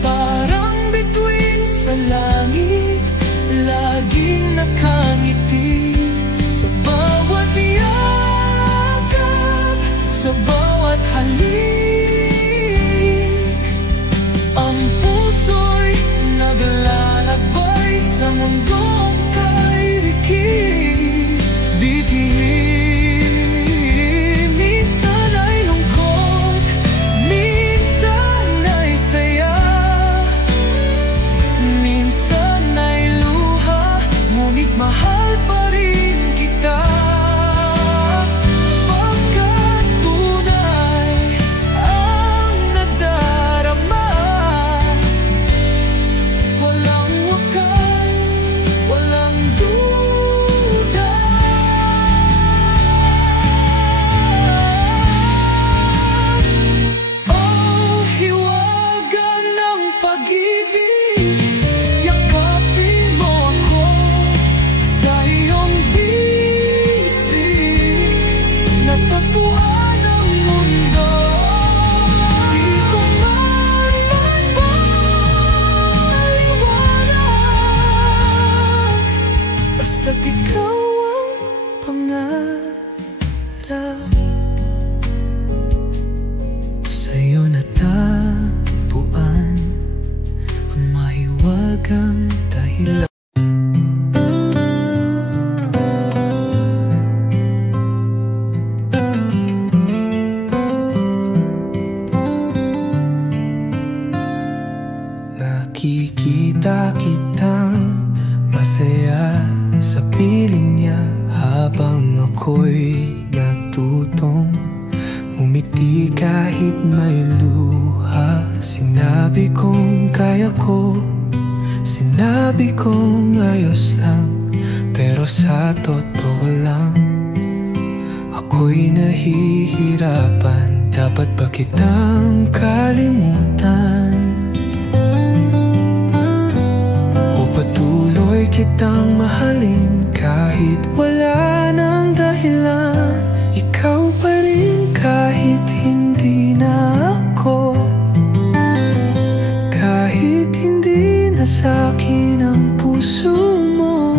Parang bituin sa langit, laging nakangiti. Sa bawat yakap, sa bawat halik, ang puso'y naglalakbay sa mundong kay rikit-ikit. Minsan ay lungkot, minsan ay saya, minsan ay luha, ngunit mahal pa rin kita. Pagkat tunay ang nadarama, walang wakas, walang duda. Oh, hiwaga ng pag-ibig, yakapin mo ako sa iyong bisig. Natagpuan ang mundo, di ko man mapaliwanag, basta't ikaw ang pangarap. Sa'yo natagpuan ang mahiwagang dahilan. Nakikita kitang masaya sa piling niya, habang ako'y natutong umiti kahit may luha. Sinabi kong kaya ko, sinabi kong ayos lang, pero sa totoo lang ako'y nahihirapan. Dapat ba kitang kalimutan? kitang mahalin kahit wala nang dahilan. Ikaw pa rin kahit hindi na ako, kahit hindi na sa'kin ang puso mo,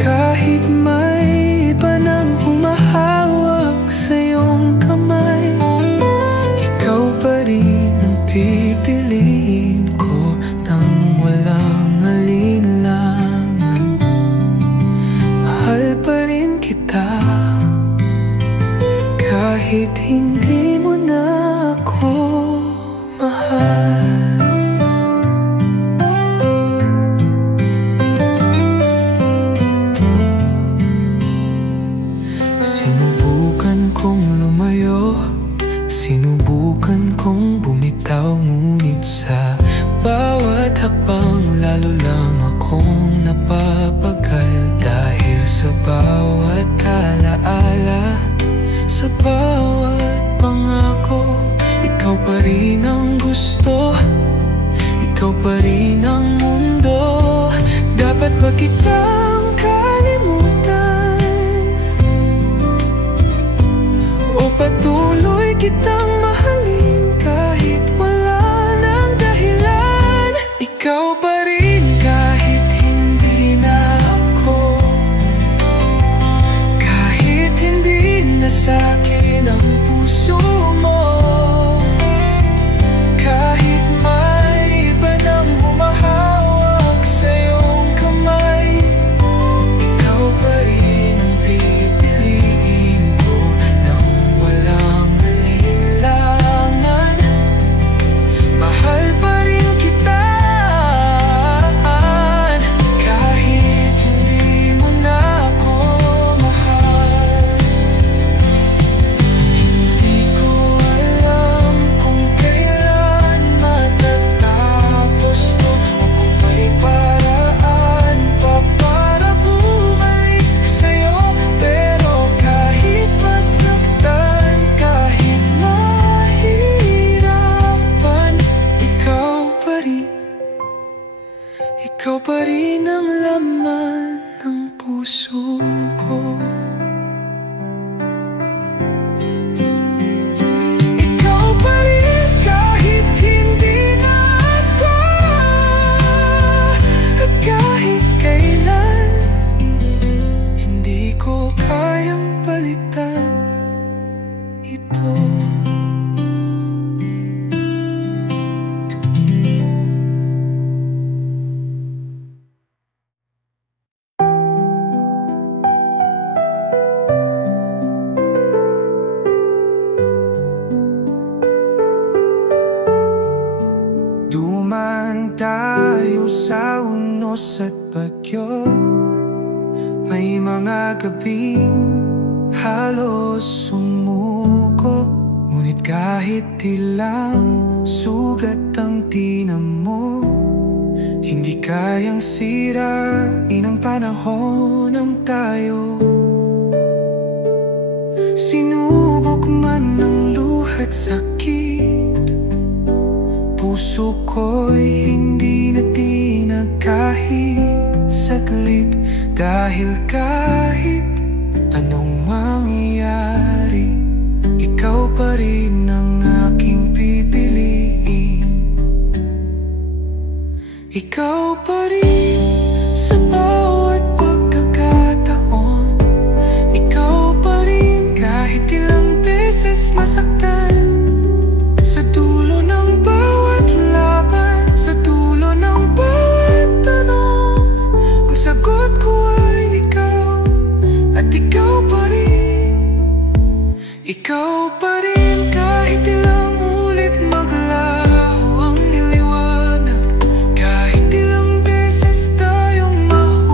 kahit may iba nang humahawak sa iyong kamay. Ikaw pa rin ang pipiliin ko nang walang alinlangan. Mahal pa rin kita kahit hindi mo na ako mahal. Sinubukan kong lumayo, sinubukan kong bumitaw, ngunit sa bawat hakbang lalo lang akong napapagal. Dahil sa bawat alaala, sa bawat pangako, ikaw pa rin ang gusto, ikaw pa rin ang mundo. Dapat ba kitang kalimutan o patuloy kitang mahalin kahit wala nang dahilan? Ikaw pa rin kahit hindi na ako, kahit hindi na sa'kin ang puso mo, kahit may iba nang humahawak sa iyong kamay. Ikaw pa rin ang pipiliin ko nang walang alinlangan. Mahal pa rin kita kahit hindi mo na ako mahal. Hindi ko alam kung kailan matatapos to, o kung may paraan pa para bumalik sa'yo. Pero kahit masaktan, kahit mahirapan, ikaw pa rin ang laman ng puso ko. Ikaw pa rin kahit hindi na ako, at kahit kailan hindi ko kayang palitan ito. Dumaan tayo sa unos at bagyo, may mga gabing halos sumuko. Ngunit kahit ilang sugat ang tinamo, hindi kayang sirain ang panahon ng tayo. Sinubok man ng luha't sakit, puso ko'y hindi natinag kahit saglit. Dahil kahit anong mangyari, ikaw pa rin ang aking pipiliin. Ikaw pa rin sa bawat pagkakataon, ikaw pa rin kahit ilang beses masaktan. Sa dulo ng bawat laban, sa dulo ng bawat tanong, ang sagot ko ay ikaw, at ikaw pa rin. Ikaw pa rin kahit ilang ulit maglaho ang liwanag, kahit ilang beses tayong mahulog.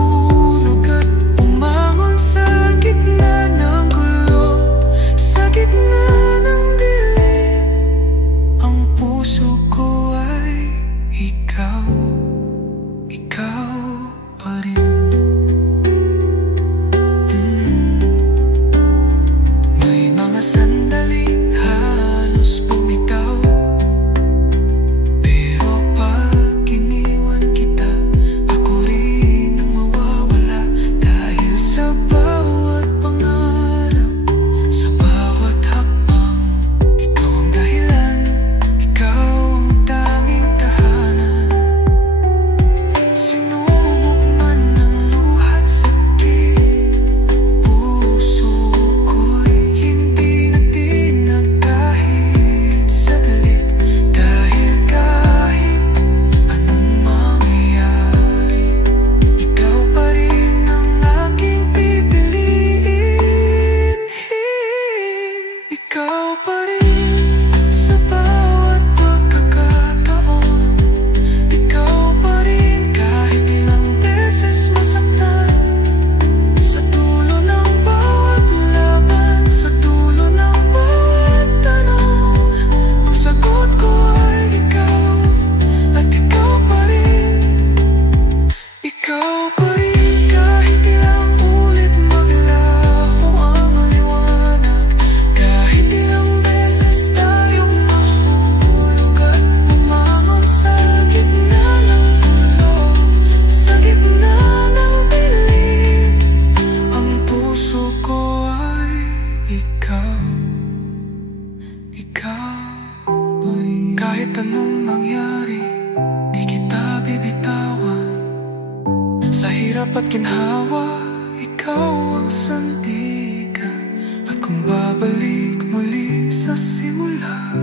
dapat ginhawa, ikaw ang sandigan. At kung babalik muli sa simula,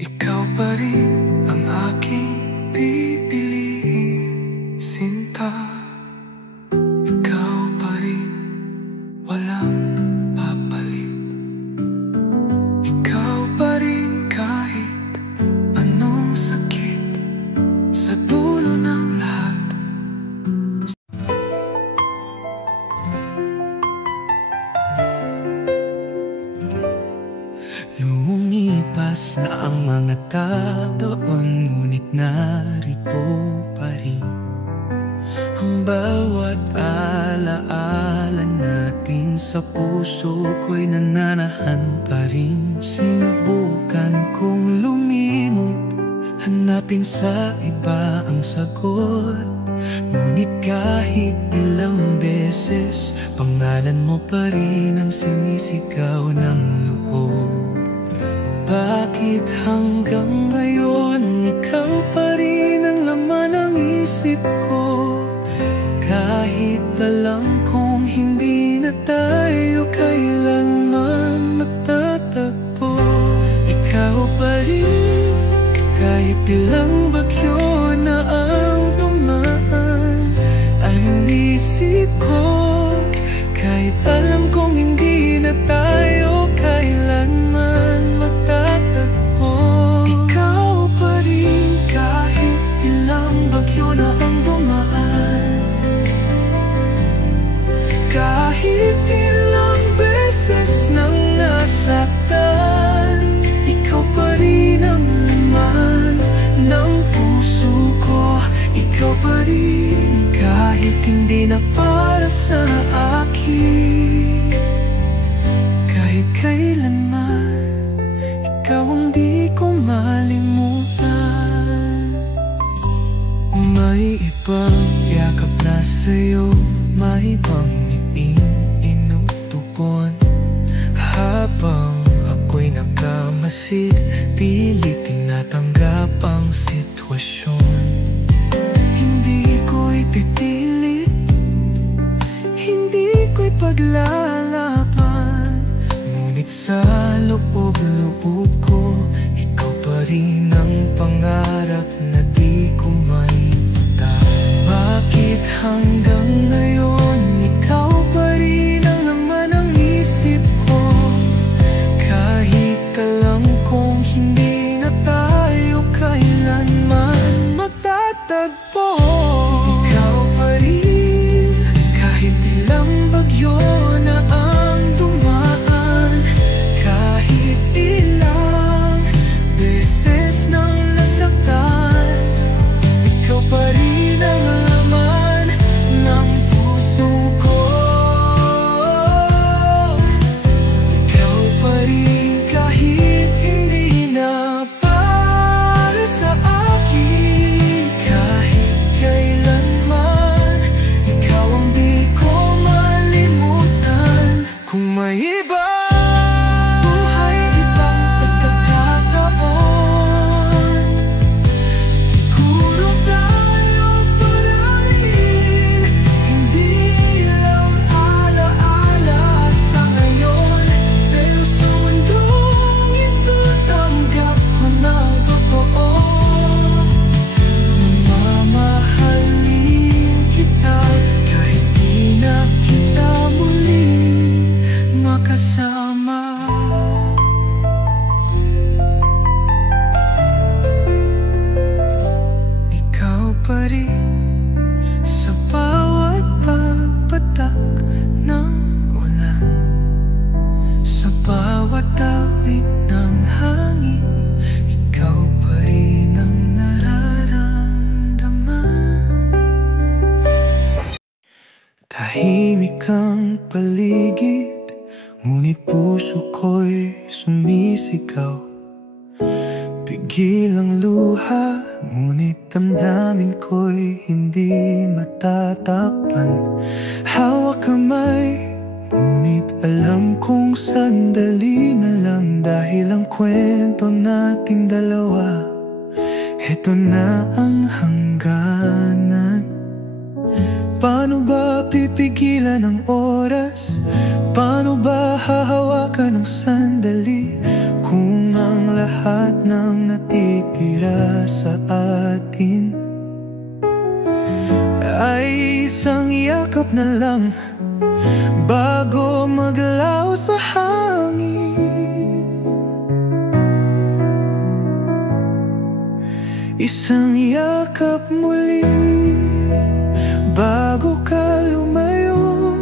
ikaw pa rin ang aking pipiliin, sinta. Ikaw pa rin, walang papalit. Ikaw pa rin kahit anong sakit, sa dulo ng lahat. Lumipas na ang mga taon, ngunit narito pa rin ang bawat alaala natin. Sa puso ko'y nananahan pa rin. Sinubukan kong lumimot, hanapin sa iba ang sagot, ngunit kahit ilang beses, pangalan mo pa rin ang sinisigaw ng loob. Bakit hanggang ngayon ikaw pa rin ang laman ng isip ko? Kahit alam kong hindi na tayo kailanman magtatagpo, ikaw pa rin kahit ilang bagyo na ang tumaan ang isip ko. Kahit alam kong hindi na tayo kailanman magtatagpo, ikaw pa rin kahit ilang bagyo na ang dumaan. Kahit ilang beses nang nasaktan, ikaw pa rin ang laman ng puso ko. Ikaw pa rin kahit hindi na para sa akin. Kahit kailanman, ikaw ang di ko malimutan. May ibang yakap na sa'yo, may ibang ngiting inutugon. Habang ako'y nagkamasid, pilit tinatanggap ang sitwasyon. Hindi ko'y pipilit, hindi ko'y paglalaban, ngunit sa loob-loob ko, ikaw pa rin ang pangarap na di ko maibutang. Bakit hanggang ngayon ikaw pa rin ang laman ng isip ko? Kahit alam kong hindi na tayo kailanman magtatagpo, ikaw pa rin kahit ilang bagyo na ang dumaan. Kahit ilang beses nang nasaktan, ikaw pa rin ang laman ng puso ko. Ikaw pa rin kahit hindi na para sa akin. Kahit kailanman, ikaw ang di ko malimutan. Kung may iba buhay, ibang pagkakataon, siguro tayo pararin. Hindi lang alaala sa ngayon, pero sa mundong ito tanggap ko ng totoo. Mamahalin kita kahit di na kita muling makasama. Ikaw pa rin sa bawat pagpatak ng ulan, sa bawat awit ng hangin, ikaw pa rin ang nararamdaman. Tahimik ang paligid, ngunit puso ko'y sumisigaw. Pigil ang luha, ngunit damdamin ko'y hindi matatakpan. Hawak kamay, ngunit alam kong sandali na lang. Dahil ang kwento nating dalawa, heto na ang hangganan. pigilan ang oras? Paano ba hahawakan ng sandali kung ang lahat ng natitira sa atin ay isang yakap na lang bago maglaho sa hangin? Isang yakap muli bago ka lumayo,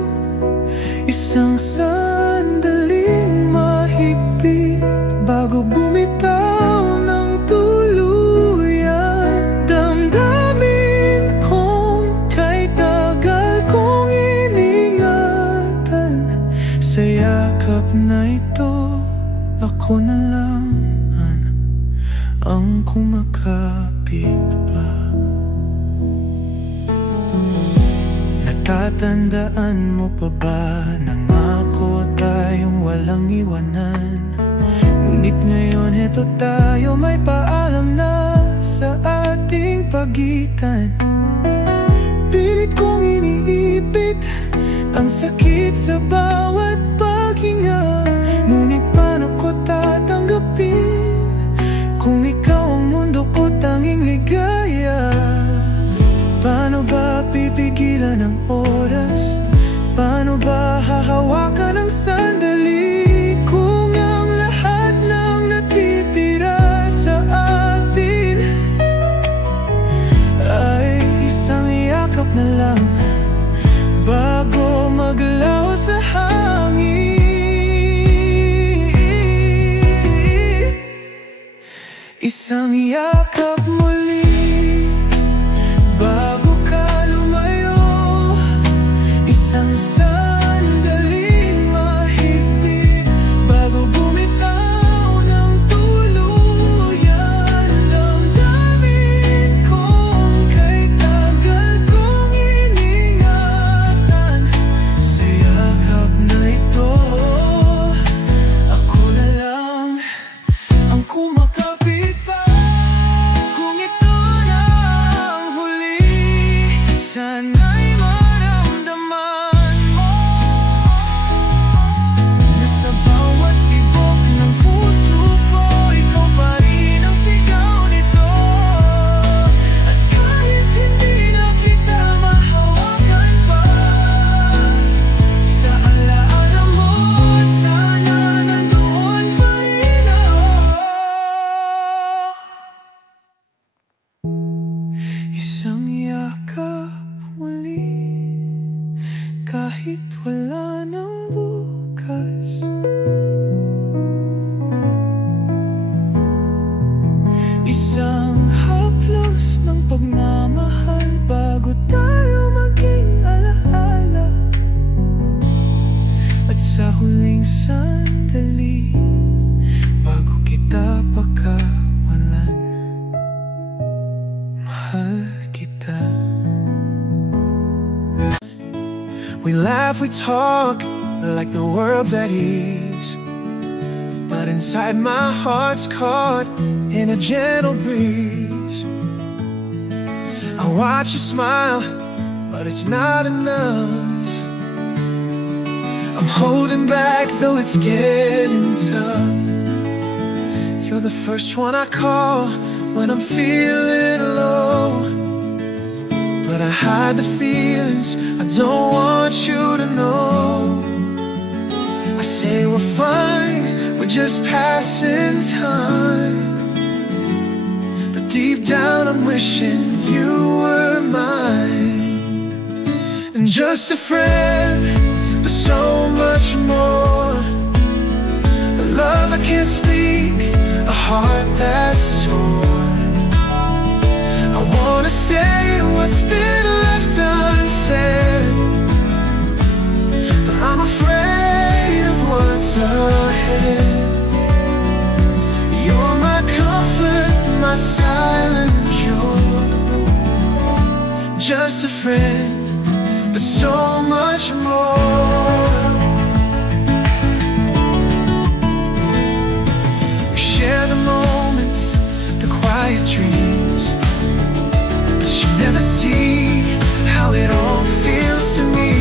isang sandaling mahigpit bago bumitaw ng tuluyan. Damdamin kong kay tagal kong iningatan, sa yakap na ito ako na lang ang kumakapit pa. Natatandaan mo pa ba, nangako tayong walang iwanan? Ngunit ngayon eto tayo, may paalam na sa ating pagitan. Pilit kong iniipit ang sakit sa bawat paghinga, ngunit paano ko tatanggapin kung ikaw ang mundo ko tanging ligaya? Paano ba pipigilan ang oras? Paano ba hahawakan ang sandali kung ang lahat ng natitira sa atin ay isang yakap na lang bago maglaho sa hangin? Isang yakap muli bago ka lumayo, isang sandaling mahigpit bago bumitaw ng tuluyan. Damdamin kong kay tagal kong iningatan, sa yakap na ito ako na lang ang kumakapit pa. Kung ito na ang huli, sana'y maramdaman mo na sa bawat tibok ng puso ko, ikaw pa rin ang sigaw nito. At kahit hindi na kita mahawakan pa, sa alaala mo sana nandoon pa rin ako. Isang yakap muli kahit wala ng bukas. Isang haplos ng pagmamahal bago tayo maging alaala. At sa huling sandali bago kita pakawalan, mahal kita. We laugh, we talk like the world's at ease, but inside my heart's caught in a gentle breeze. I watch you smile, but it's not enough. I'm holding back though it's getting tough. You're the first one I call when I'm feeling low, but I hide the feelings I don't want you to know. I say we're fine, we're just passing time, but deep down I'm wishing you were mine. And just a friend, but so much more. A love I can't speak, a heart that's torn. I wanna say what's been left unsaid, but I'm afraid of what's ahead. You're my comfort, my silent cure. Just a friend, but so much more. We share the moments, the quiet dreams, but you never see how it all feels to me.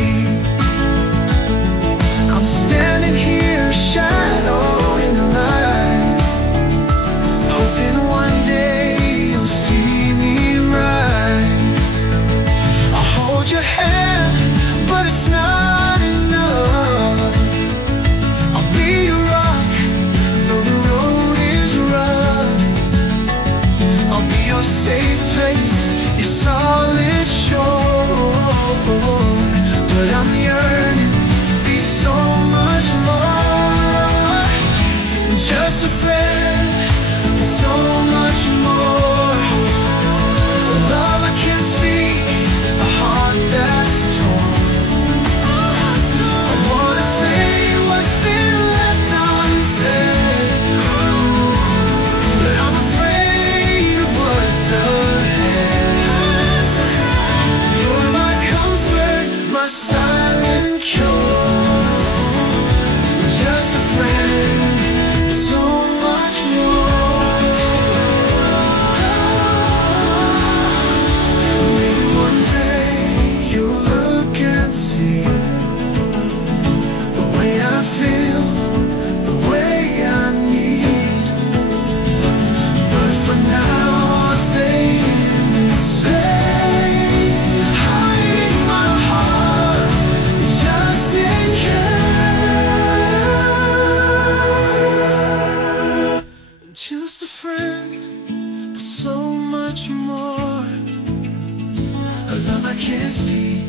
a love I can't speak,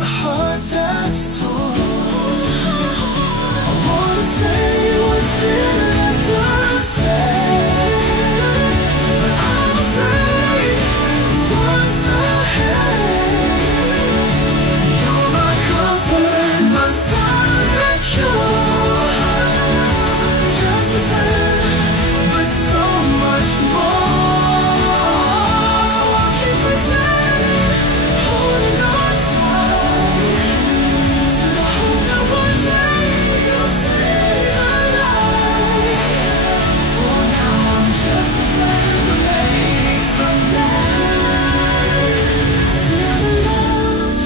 a heart that's torn. I wanna say what's been left unsaid, but I'm afraid of what's ahead. You're my comfort, my silent cure, just a friend, but so much more. So I'll keep pretending, holding on tight, to the hope that one day you'll see the light. For now I'm just a friend, but maybe someday feel the love.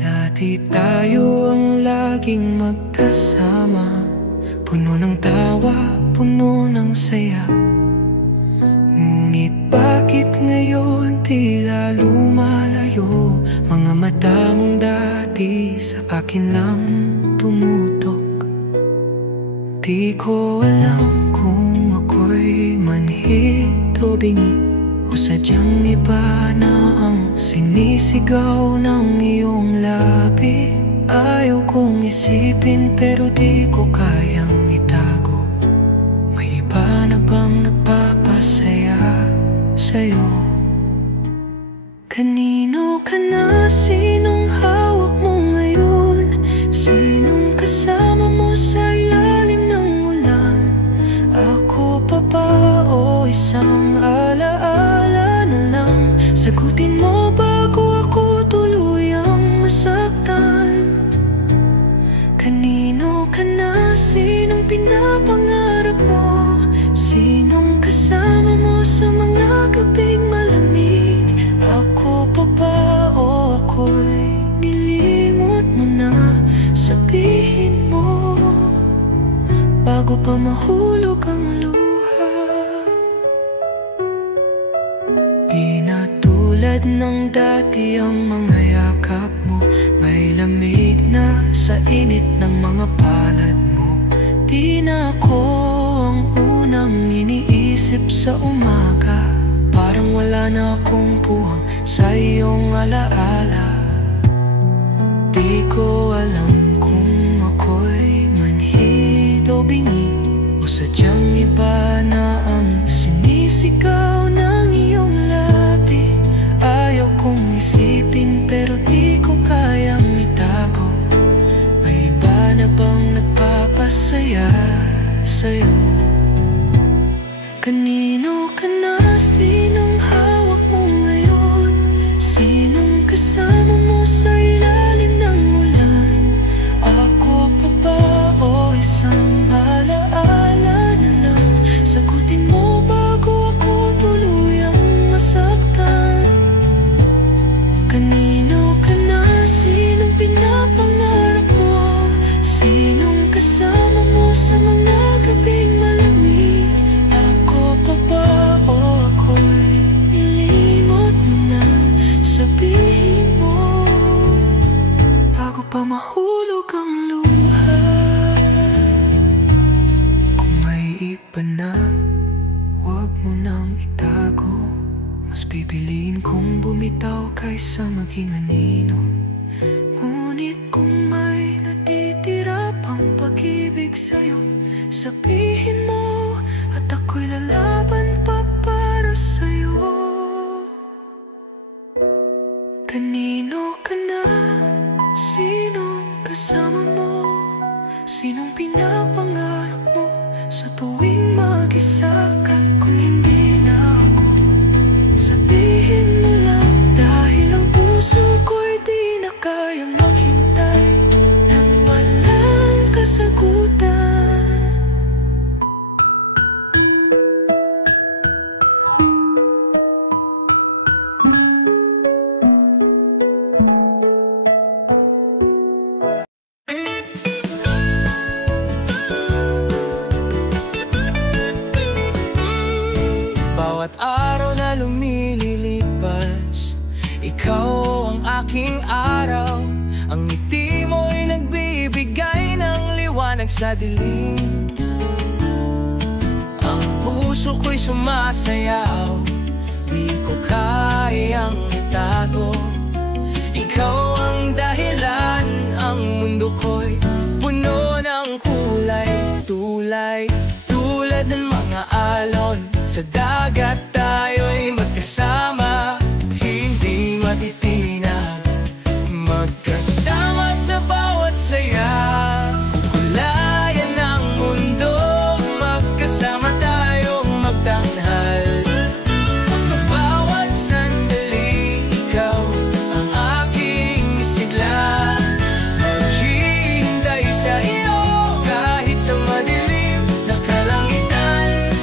Dati tayo ang laging magkasama, puno ng tawa, puno ng saya. Ngunit bakit ngayon tila lumalayo? Mga mata mong dati sa akin lang tumutok. Di ko alam kung ako'y manhid o bingi, o sadyang iba na ang sinisigaw ng iyong labi. Ayaw kong isipin pero di ko kayang itago. May iba na bang nagpapasaya sa'yo? Kanino ka na? Sinong hawak mo ngayon? Sinong kasama mo sa ilalim ng ulan? Ako pa ba o isang alaala na lang? Sagutin mo bago ako tuluyang masaktan. Kanino ka na? Sinong pinapangarap mo? Sinong kasama mo sa mga gabing malamig? Ako pa ba o ako'y nilimot mo na? Sabihin mo bago pa mahulog ang luha. Di na tulad ng dati ang mga yakap mo, may lamig na sa init ng mga palad mo. Di na ako ang unang iniisip sa umaga, parang wala na akong puwang sa iyong alaala. Di ko alam kung ako'y manhid o bingi, o sadyang iba na ang sinisigaw ng iyong labi. Ayaw kong isipin pero di ko kayang itago. May iba na bang nagpapasaya sa'yo? Kanino ka na? Sinong hawak mo ngayon? Sinong kasama mo sa ilalim ng ulan? Ako pa ba o isang alaala na lang? Sagutin mo bago ako tuluyang masaktan. Kanino ka na? Sinong pinapangarap mo? Sinong kasama mo sa mga gabing malamig? Ako pa ba o ako'y nilimot mo na? Sabihin mo bago pa mahulog ang luha. Kung may iba na, huwag mo nang itago. Mas pipiliin kong bumitaw kaysa maging anino. Ngunit kung may natitira pang pag-ibig sa'yo, sabihin mo at ako'y lalaban pa para sa'yo. Kanino ka na? Sinong kasama mo? Sinong pinapangarap mo sa tuwing mag-isa ka? Kung hindi na ako, sabihin mo lang, dahil ang puso ko'y di na kayang maghintay nang walang kasagutan. Bawat araw na lumilipas, ikaw ang aking araw. sa dilim. Ang puso ko'y sumasayaw, di ko kayang itago. Ikaw ang dahilan, ang mundo ko'y puno ng kulay. Tulad ng mga alon sa dagat, tayo'y magkasama, hindi matitinag. Magkasama sa bawat saya, kukulayan ng mundo. Magkasama tayong magtanghal. Bawat sandali, ikaw ang aking sigla. Maghihintay sa iyo kahit sa madilim na kalangitan.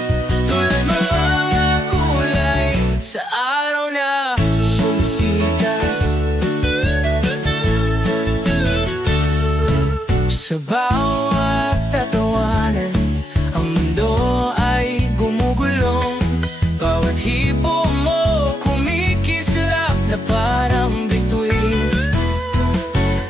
Tulad mga kulay sa araw na sumisikat. Sa bawat tatawanan, ang mundo ay gumugulong. Bawat hipo mo kumikislap na parang bituin.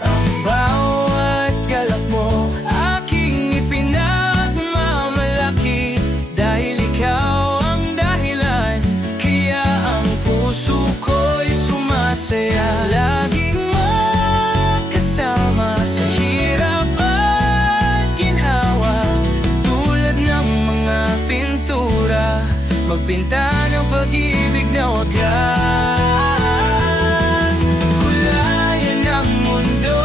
Ang bawat galak mo aking ipinagmamalaki, dahil ikaw ang dahilan, kaya ang puso ko'y sumasaya. Laging magkasama sa hirap at ginhawa, tulad ng mga pintura, magpinta ng pag-ibig na wagas. Kulayan ng mundo,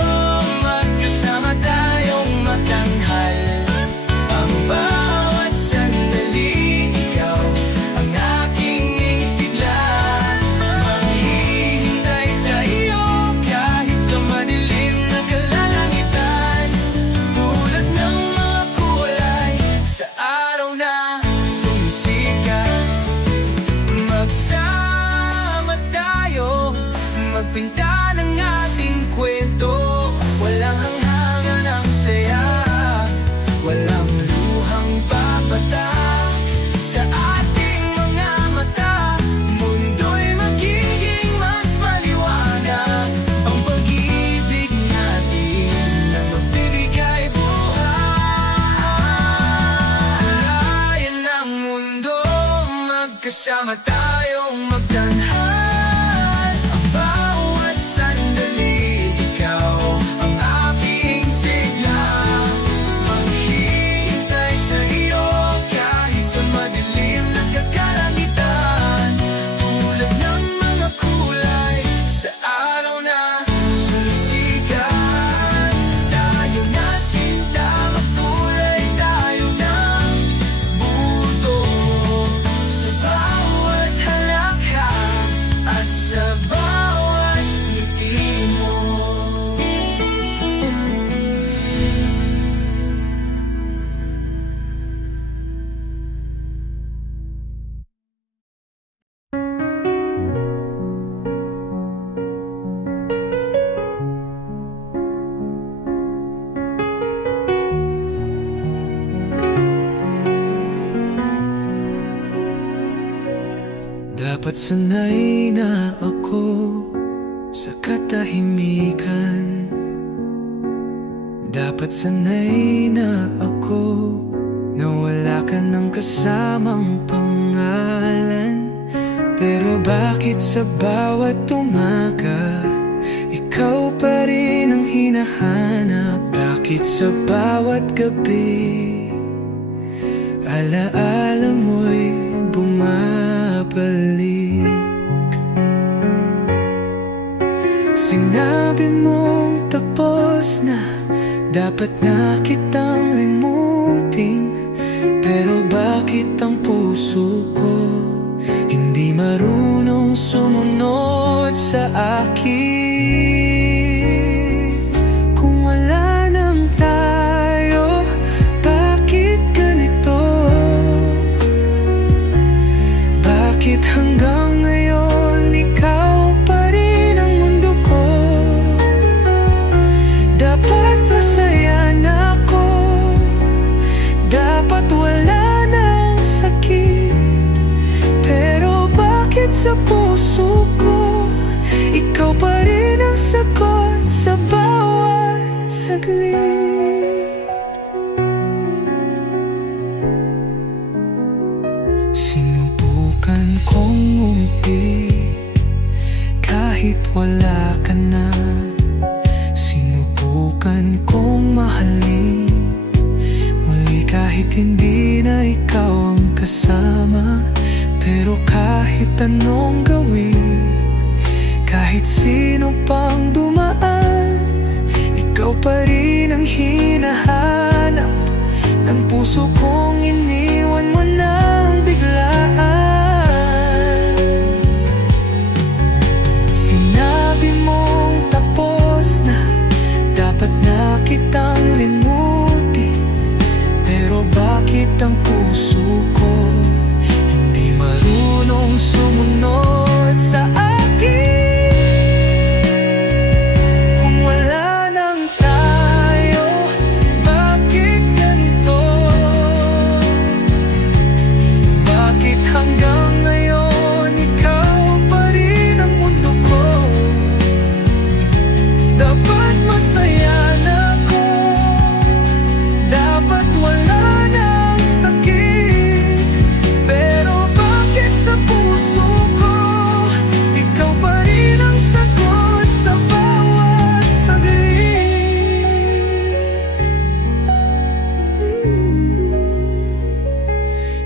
magkasama tayong magtanghal. Ang bawat sandali, ikaw ang aking sigla. Maghihintay sa iyo kahit sa madilim na kalangitan. Tulad ng mga kulay sa araw na sumisikat. Magsama tayo, magpinta ng ating kwento. Walang hanghangan ang saya, walang luhang babata sa ating mga mata. Mundo'y magiging mas maliwanag. Ang pag-ibig natin na magbibigay buhay. Kulayan ng mundo, magkasama tayong magtanghal. Ang bawat sandali, ikaw ang aking sigla. Maghihintay sa iyo kahit sa madilim na kalangitan. Tulad ng mga kulay sa araw na sumisikat. Tayo na sinta, magkulay tayo ng buto. Sa bawat halakak at sa bawat ngiti mo. Dapat sanay na ako sa katahimikan. Dapat sanay na ako na wala ka ng kasamang pangalan. Pero bakit sa bawat umaga ikaw pa rin ang hinahanap? Bakit sa bawat gabi alaala mo'y bumabalik? Sinabi mong tapos na, dapat na kitang limutin. Pero bakit ang puso ko hindi marunong sumunod sa akin? Kung wala nang tayo, bakit ganito? Bakit hanggang ngayon ikaw pa rin ang mundo ko? Dapat masaya na ako wala ka na. Sinubukan kong mahalin muli kahit hindi na ikaw ang kasama. Pero kahit anong gawin, kahit sino pang dumaan, ikaw pa rin ang hinahanap ng puso kong iniwan mo nang biglaan. Sinabi mong tapos na, dapat na kitang limutin. Pero bakit ang puso ko hindi marunong sumunod sa akin? Kung wala nang tayo, bakit ganito? Bakit hanggang ngayon ikaw pa rin ang mundo ko? Dapat masaya na ako, dapat wala nang sakit. Pero bakit sa puso ko ikaw pa rin ang sagot sa bawat saglit?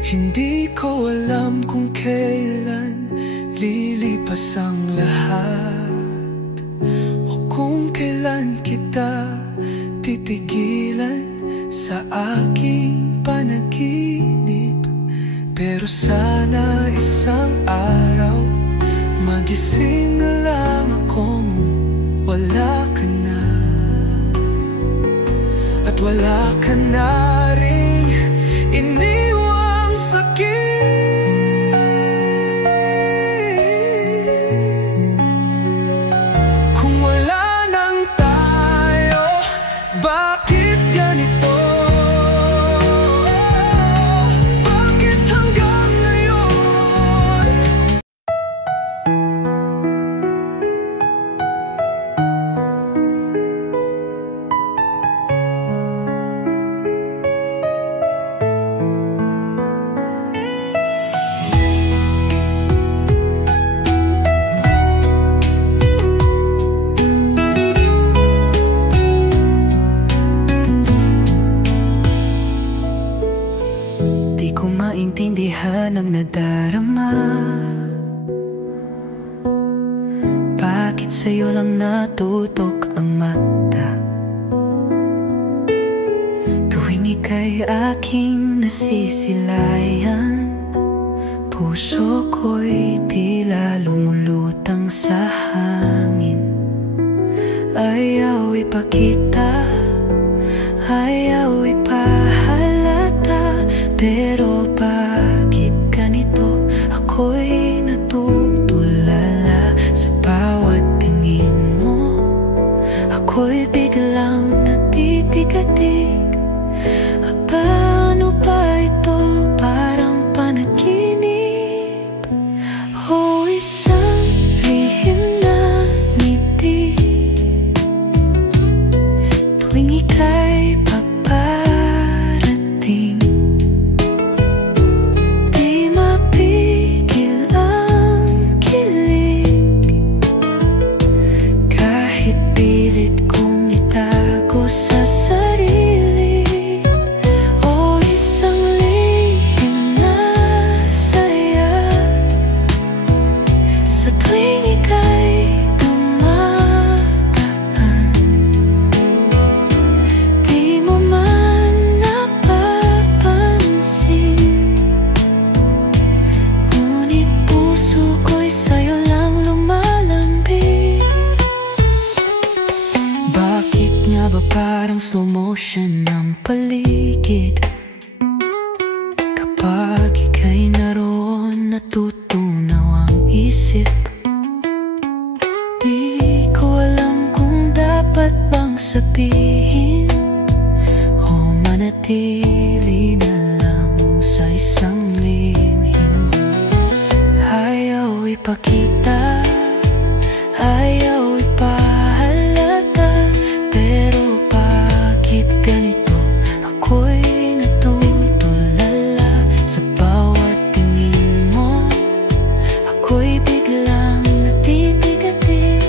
Hindi ko alam kung kailan lilipas ang lahat, o kung kailan kita titigilan sa aking panaginip. Pero sana isang araw magising na lang akong wala ka na, at wala ka na ring iniwang sakit. Kung wala nang tayo, bakit ganito? Bakit hanggang ngayon? Di ko maintindihan ang nadarama. Bakit sa'yo lang natutok ang mata tuwing ika'y aking nasisilayan? Puso ko'y tila lumulutang sa hangin. Ayaw ipakita, ayaw ipahalata. Pero bakit ganito? Ako'y natutulala sa bawat tingin mo. Ako'y biglang natitigatig. Paano ba ito? Parang panaginip o isang lihim na ngiti tuwing ika'y paparating. Di mapigil ang kilig kahit pilit kong itago sa sarili. O isang lihim na saya sa tuwing ika'y dumadaan. Di mo man napapansin, ngunit puso ko'y sa'yo lang lumalambing. Bakit nga ba parang slow motion ang paligid? Kapag ika'y naroon, natutunaw ang isip. Di ko alam kung dapat bang sabihin o manatili na lang sa isang lihim. Ayaw ipakita, ayaw ipahalata. Pero bakit ganito? Ako'y natutulala sa bawat tingin mo. Ako'y biglang natitigatig.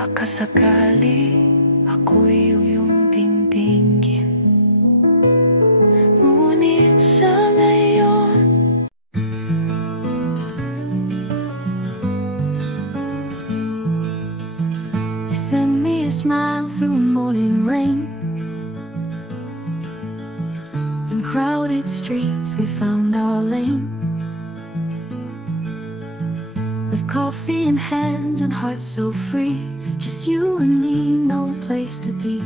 baka sakali ako'y iyong tingtingin. Ngunit sa ngayon, You send me a smile through morning rain. In crowded streets we found our lane. With coffee in hand and hearts so free, just you and me, no place to be.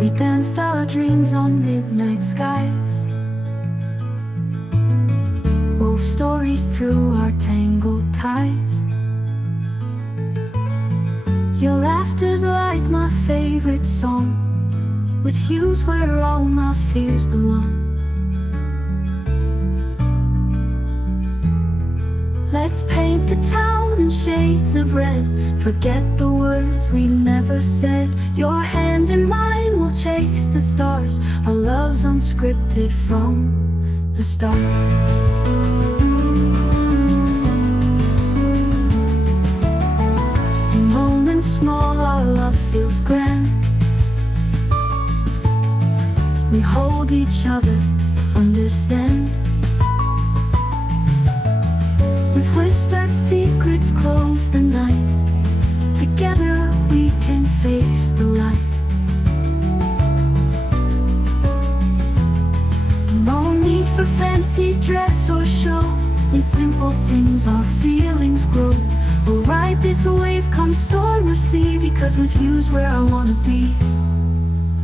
We danced our dreams on midnight skies, wove stories through our tangled ties. Your laughter's like my favorite song. With you's where all my fears belong. Let's paint the town in shades of red. Forget the words we never said. Your hand in mine will chase the stars. Our love's unscripted from the start. In moments small our love feels grand. We hold each other, understand. With whispered secrets close the night. Together we can face the light. No need for fancy dress or show. In simple things our feelings grow. We'll ride this wave come storm or sea, because with you's where I wanna be.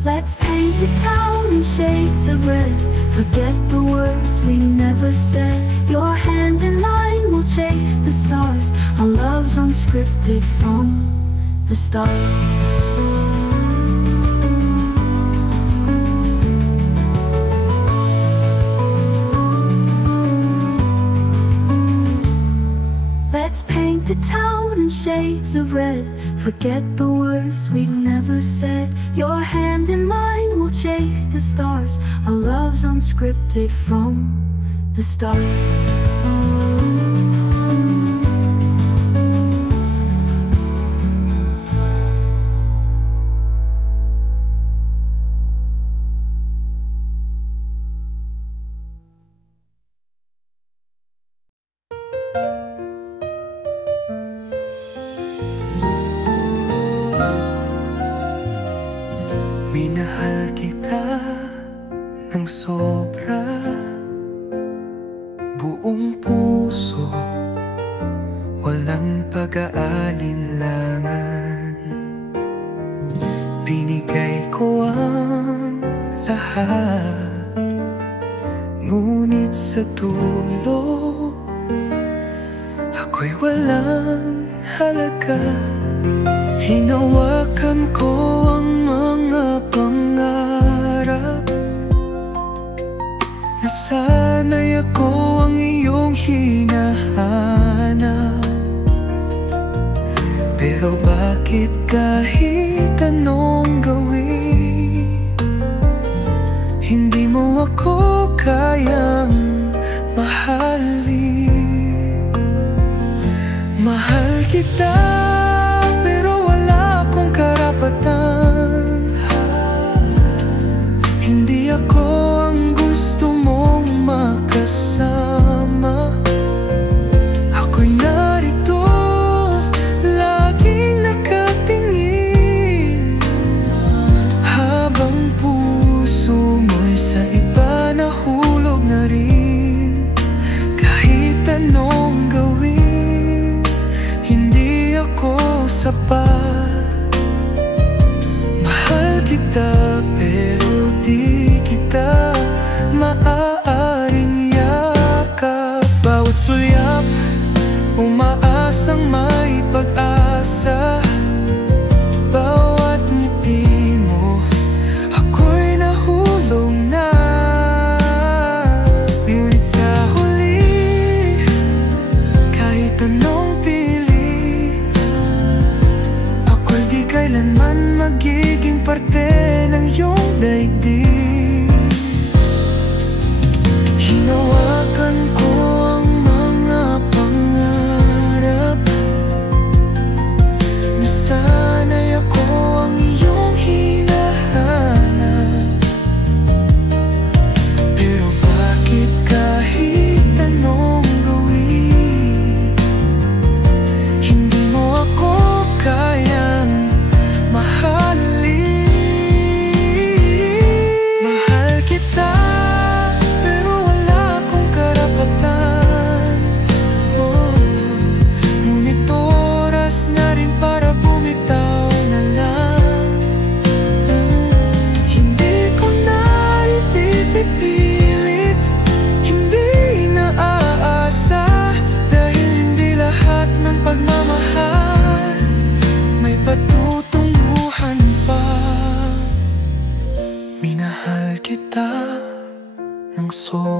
Let's paint the town in shades of red. Forget the words we never said. Your hand in mine will chase the stars. Our love's unscripted from the start. Let's paint the town in shades of red. Forget the words we never said. Your hand in mine will chase the stars. Our love's unscripted from the start. minahal kita ng sobra, buong puso, walang pag-aalinlangan. Binigay ko ang lahat, ngunit sa dulo ako'y walang halaga. Hinawakan ko ang mga pangarap, nasanay ako ang iyong hinahanap. Pero bakit kahit anong gawin, hindi mo ako kayang mahalin? Mahal kita, pero wala akong karapatan. Hindi ako ang gusto mong makasama. Ako'y narito, laging nakatingin, habang puso mo'y sa iba nahulog na rin.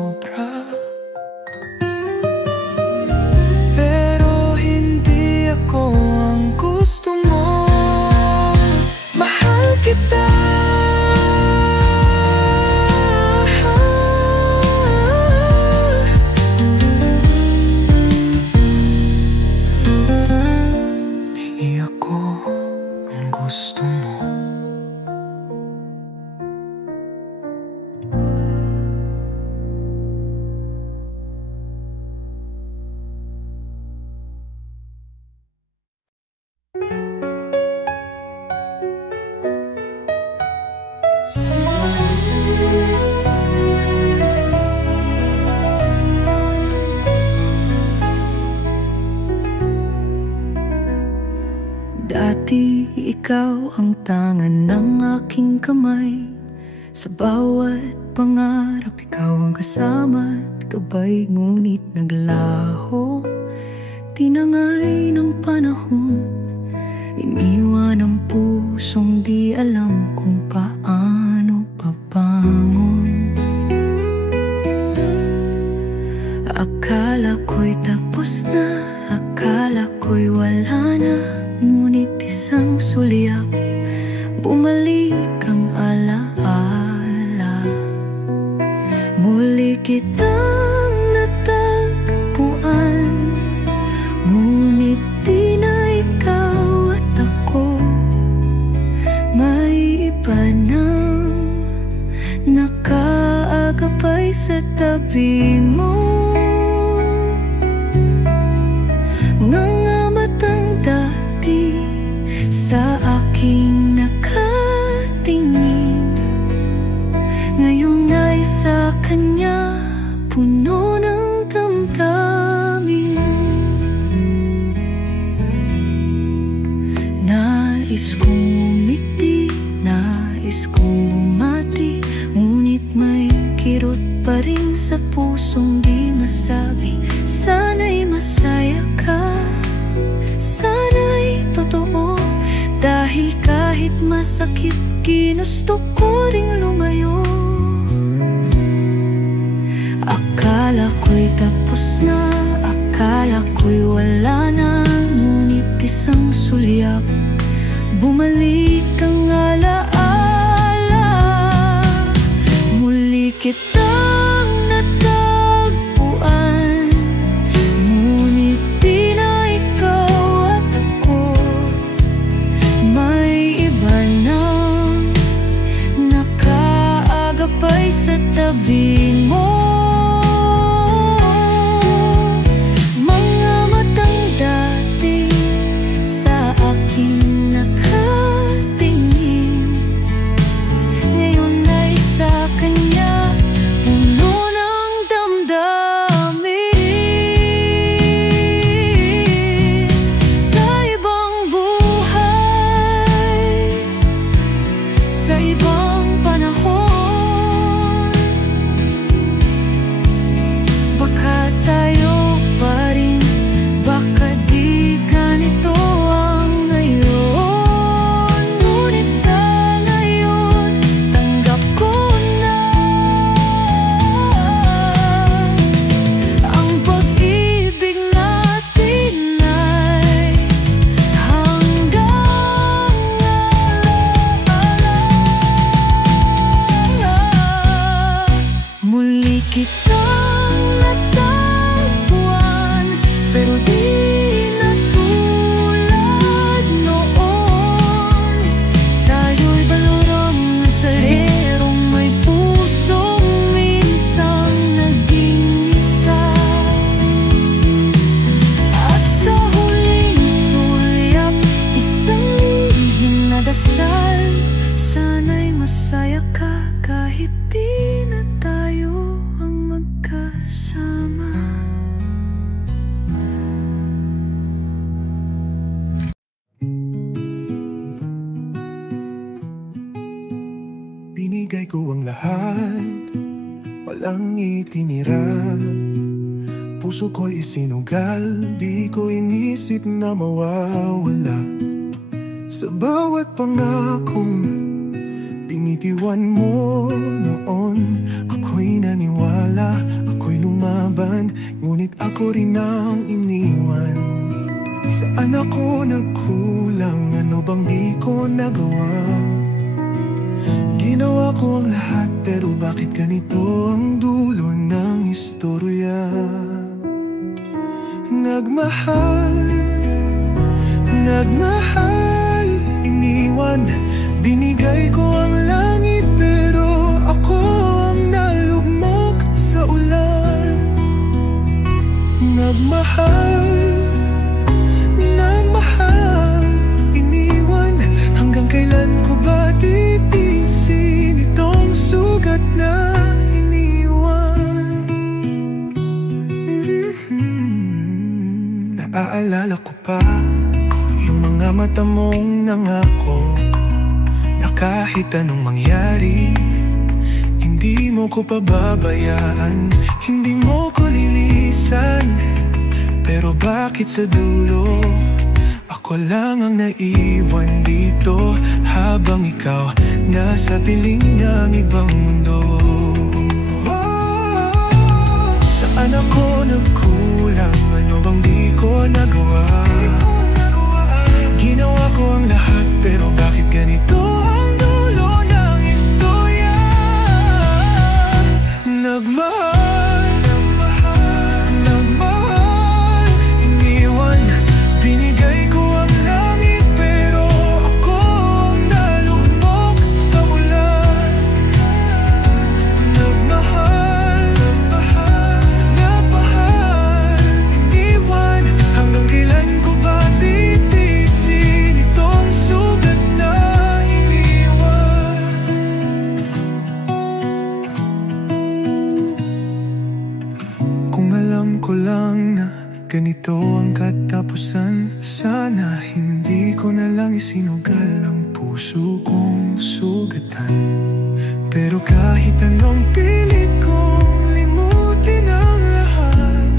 sobra. Pero hindi ako ang gusto mo. Mahal kita. Hindi ako ang gusto mo. Dati ikaw ang tangan ng aking kamay. Sa bawat pangarap ikaw ang kasama at gabay. Ngunit naglaho, tinangay ng panahon. Iniwan ang pusong di alam kung paano pabangon. Akala ko'y tapos na, akala ko'y wala na. Ngunit isang sulyap, bumalik ang alaala. Muli kitang natagpuan, ngunit di na ikaw at ako. May iba nang nakaagapay sa tabi mo. Nangamatang dati sa aking nakatingin, ngayon ay sa kanya puno ng damdamin. Nais kong umiti, nais kong bumati, ngunit may kirot pa rin sa pusong di masabi. Sana'y masaya ka, sana'y totoo. Dahil kahit masakit, ginusto ko ring lumayo. Akala ko'y tapos na, akala ko'y wala na. Ngunit isang sulyap, bumalik ang alaala. Muli kitang natagpuan, ngunit di na ikaw at ako. May iba nang nakaagapay sa tabi mo. Mga matang dati sa aking nakatingin, ngayon ay sa kanya puno ng damdamin. Sa ibang buhay, sa ibang panahon, baka tayo pa rin, baka di ganito ang ngayon. Ngunit sa ngayon, tanggap ko na ang pag-ibig natin ay hanggang alaala. Muli kitang natagpuan, pero di na tulad noon. Tayo'y balurong asalerong may pusong minsang naging isa. At sa huling sulyap, isang lihim na dasal. Sana'y masaya ka kahit di na tayo ang magkasama. Binigay ko ang lahat, walang itinira. Puso ko'y isinugal, di ko inisip na mawawala. Sa bawat pangakong binitiwan mo noon, ako'y naniwala. iniwan, ngunit ako rin ang iniwan. Saan ako nagkulang? Ano bang di ko nagawa? Ginawa ko ang lahat, pero bakit ganito ang dulo ng istorya? Nagmahal, iniwan. Binigay ko ang langit, pero ako ang nalugmok sa ulan. Nagmahal, iniwan. Hanggang kailan ko ba titiisin itong sugat na iniwan? Naaalala ko pa yung mga mata mong nangako na kahit anong mangyari, hindi mo ko pababayaan, hindi mo ko lilisan. Pero bakit sa dulo, ako lang ang naiwan dito, habang ikaw nasa piling ng ibang mundo. Saan ako nagkulang? Ano bang di ko nagawa? Ginawa ko ang lahat, pero bakit ganito ang dulo ng istorya? Nagmahal, iniwan. Binigay ko ang langit, pero ako ang nalugmok sa ulan. Nagmahal, iniwan. Hanggang kailan ko ba titiisin itong sugat na iniwan? Kung alam ko lang na ganito ang katapusan, sana hindi ko na lang isinugal ang puso kong sugatan. Pero kahit anong pilit kong limutin ang lahat,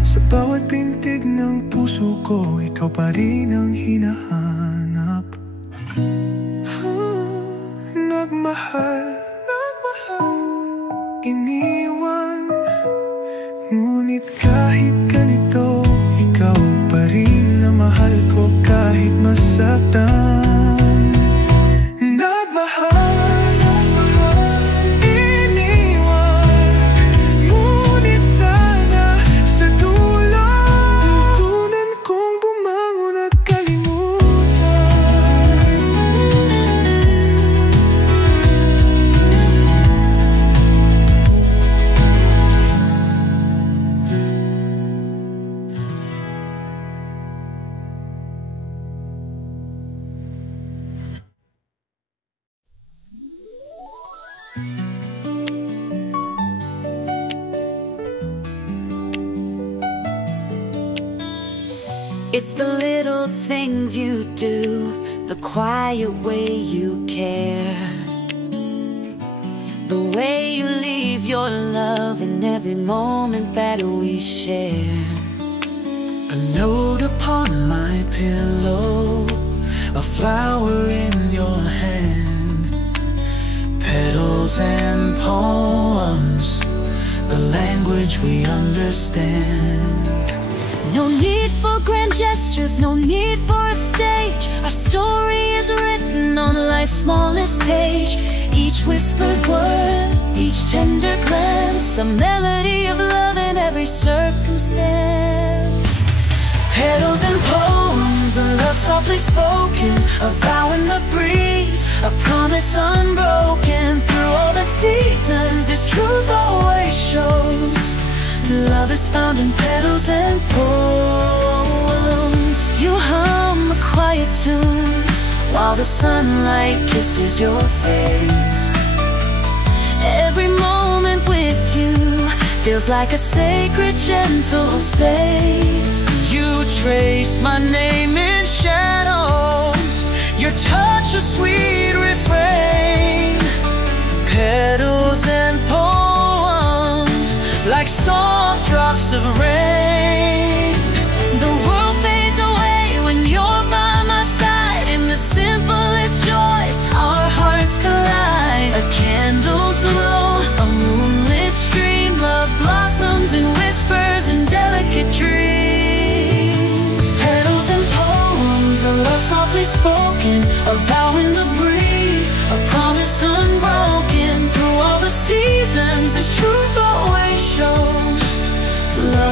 sa bawat pintig ng puso ko, ikaw pa rin ang hinahanap. Nagmahal, iniwan. Ngunit kahit ganito, ikaw pa rin na mahal ko kahit masaktan. Nagmahal, iniwan. Ngunit sana sa dulo, tutunan kong bumangon at kalimutan. It's the little things you do, the quiet way you care, the way you leave your love in every moment that we share. A note upon my pillow, a flower in your hand, petals and poems, the language we understand. No need for grand gestures, no need for a stage. Our story is written on life's smallest page. Each whispered word, each tender glance, a melody of love in every circumstance. Petals and poems, a love softly spoken, a vow in the breeze, a promise unbroken. Through all the seasons, this truth always shows. Love is found in petals and poems. You hum a quiet tune while the sunlight kisses your face. Every moment with you feels like a sacred, gentle space. You trace my name in shadows, your touch a sweet refrain. Petals and poems, like soft drops of rain. The world fades away when you're by my side. In the simplest joys, our hearts collide. A candle's glow, a moonlit stream, love blossoms in whispers.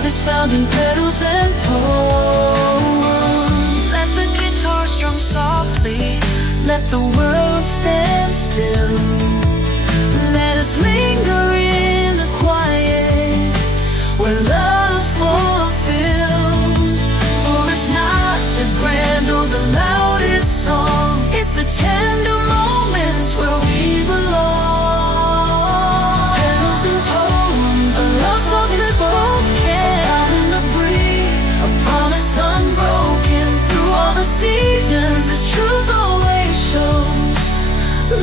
Love is found in petals and poems. Let the guitar strum softly, let the world stand still. Let us linger in the quiet where love fulfills. For it's not the grand or the loudest song, it's the tender moments where we belong. Petals and poems, a love song is spoken out in the breeze, a promise unbroken through all the seasons. This truth always shows.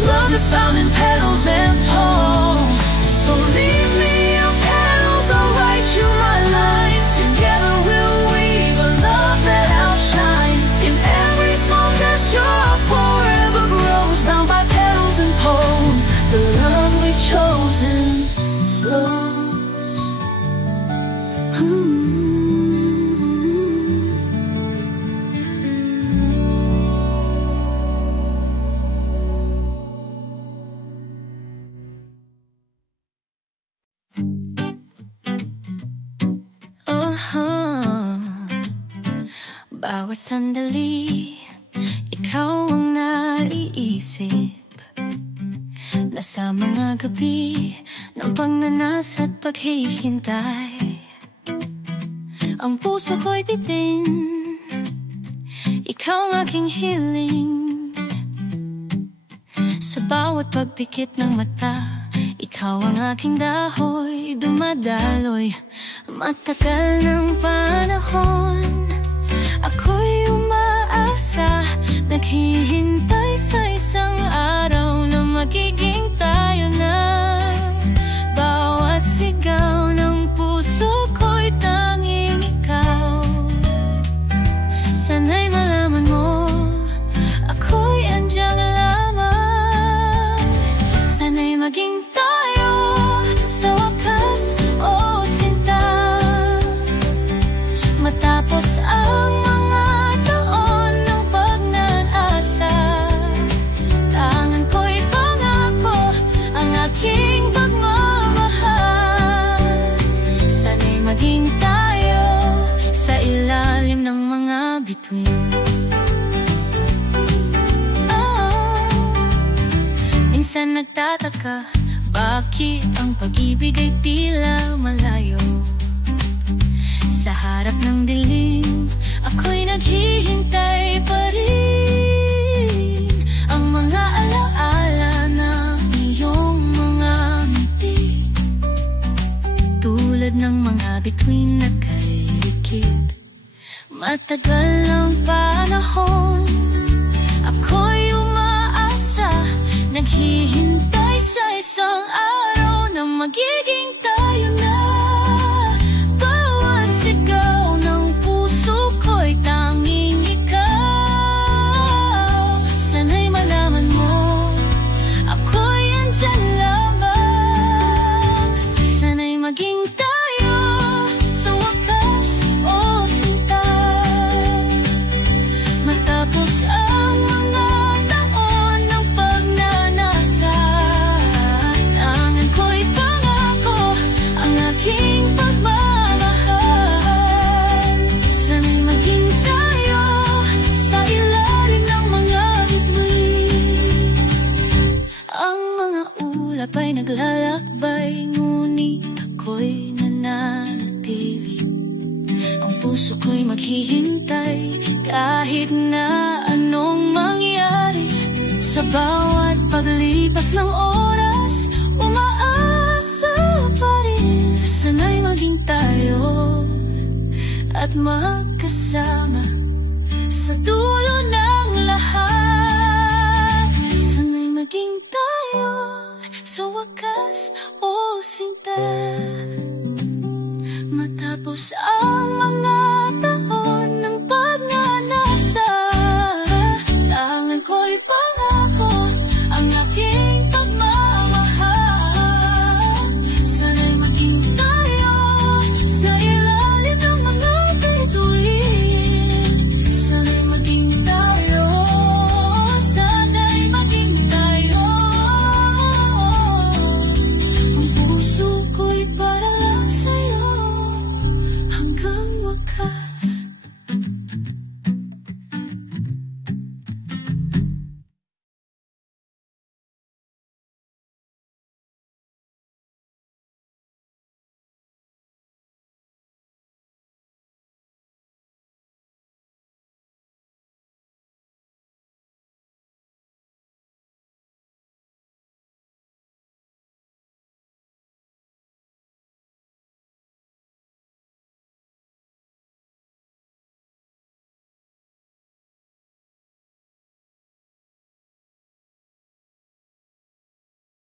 Love is found in petals and poems. So leave me your petals, I'll write you my lines. Together we'll weave a love that outshines. In every small gesture forever grows, bound by petals and poems. The love we've chosen flows. Bawat sandali, ikaw ang naiisip. Nasa mga gabi ng pagnanasa at paghihintay, ang puso ko'y bitin, ikaw ang aking hiling. Sa bawat pagpikit ng mata, ikaw ang aking dahoy, dumadaloy. Matagal ng panahon, ako'y umaasa, naghihintay sa isang araw na magiging tayo na. Bawat sigaw ng puso ko'y tanging ikaw. Sana'y malaman mo, ako'y andiyan lamang. Sana'y maging tayo sa wakas, oh sinta. Matapos ang mga taon ng pagnanasa, tangan ko'y pangako ang aking pagmamahal. Sana'y maging tayo sa ilalim ng mga bituin. Minsan nagtataka, bakit ang pag-ibig ay tila malayo? Sa harap ng dilim, ako'y naghihintay pa rin. Ang mga alaala ng iyong mga ngiti, tulad ng mga bituin na kay rikit. Matagal ang panahon, ako'y umaasa, naghihintay sa isang araw na magiging tayo na. Bawat sigaw ng puso ko'y tanging ikaw. Sana'y malaman mo, ako'y andyan lamang. Sana'y maging tayo sa wakas, oh sinta. Matapos ang mga taon ng pagnanasa, tangan ko'y pangako ang aking pagmamahal. Sana'y maging tayo sa ilalim ng mga bituin. Ang mga ulap ay naglalakbay, ngunit ako'y nananatili. Ang puso ko'y maghihintay kahit na anong mangyari. Sa bawat paglipas ng oras, umaasa pa rin. Sana'y maging tayo at magkasama sa dulo ng lahat. Sana'y maging tayo sa wakas, oh sinta. Matapos ang mga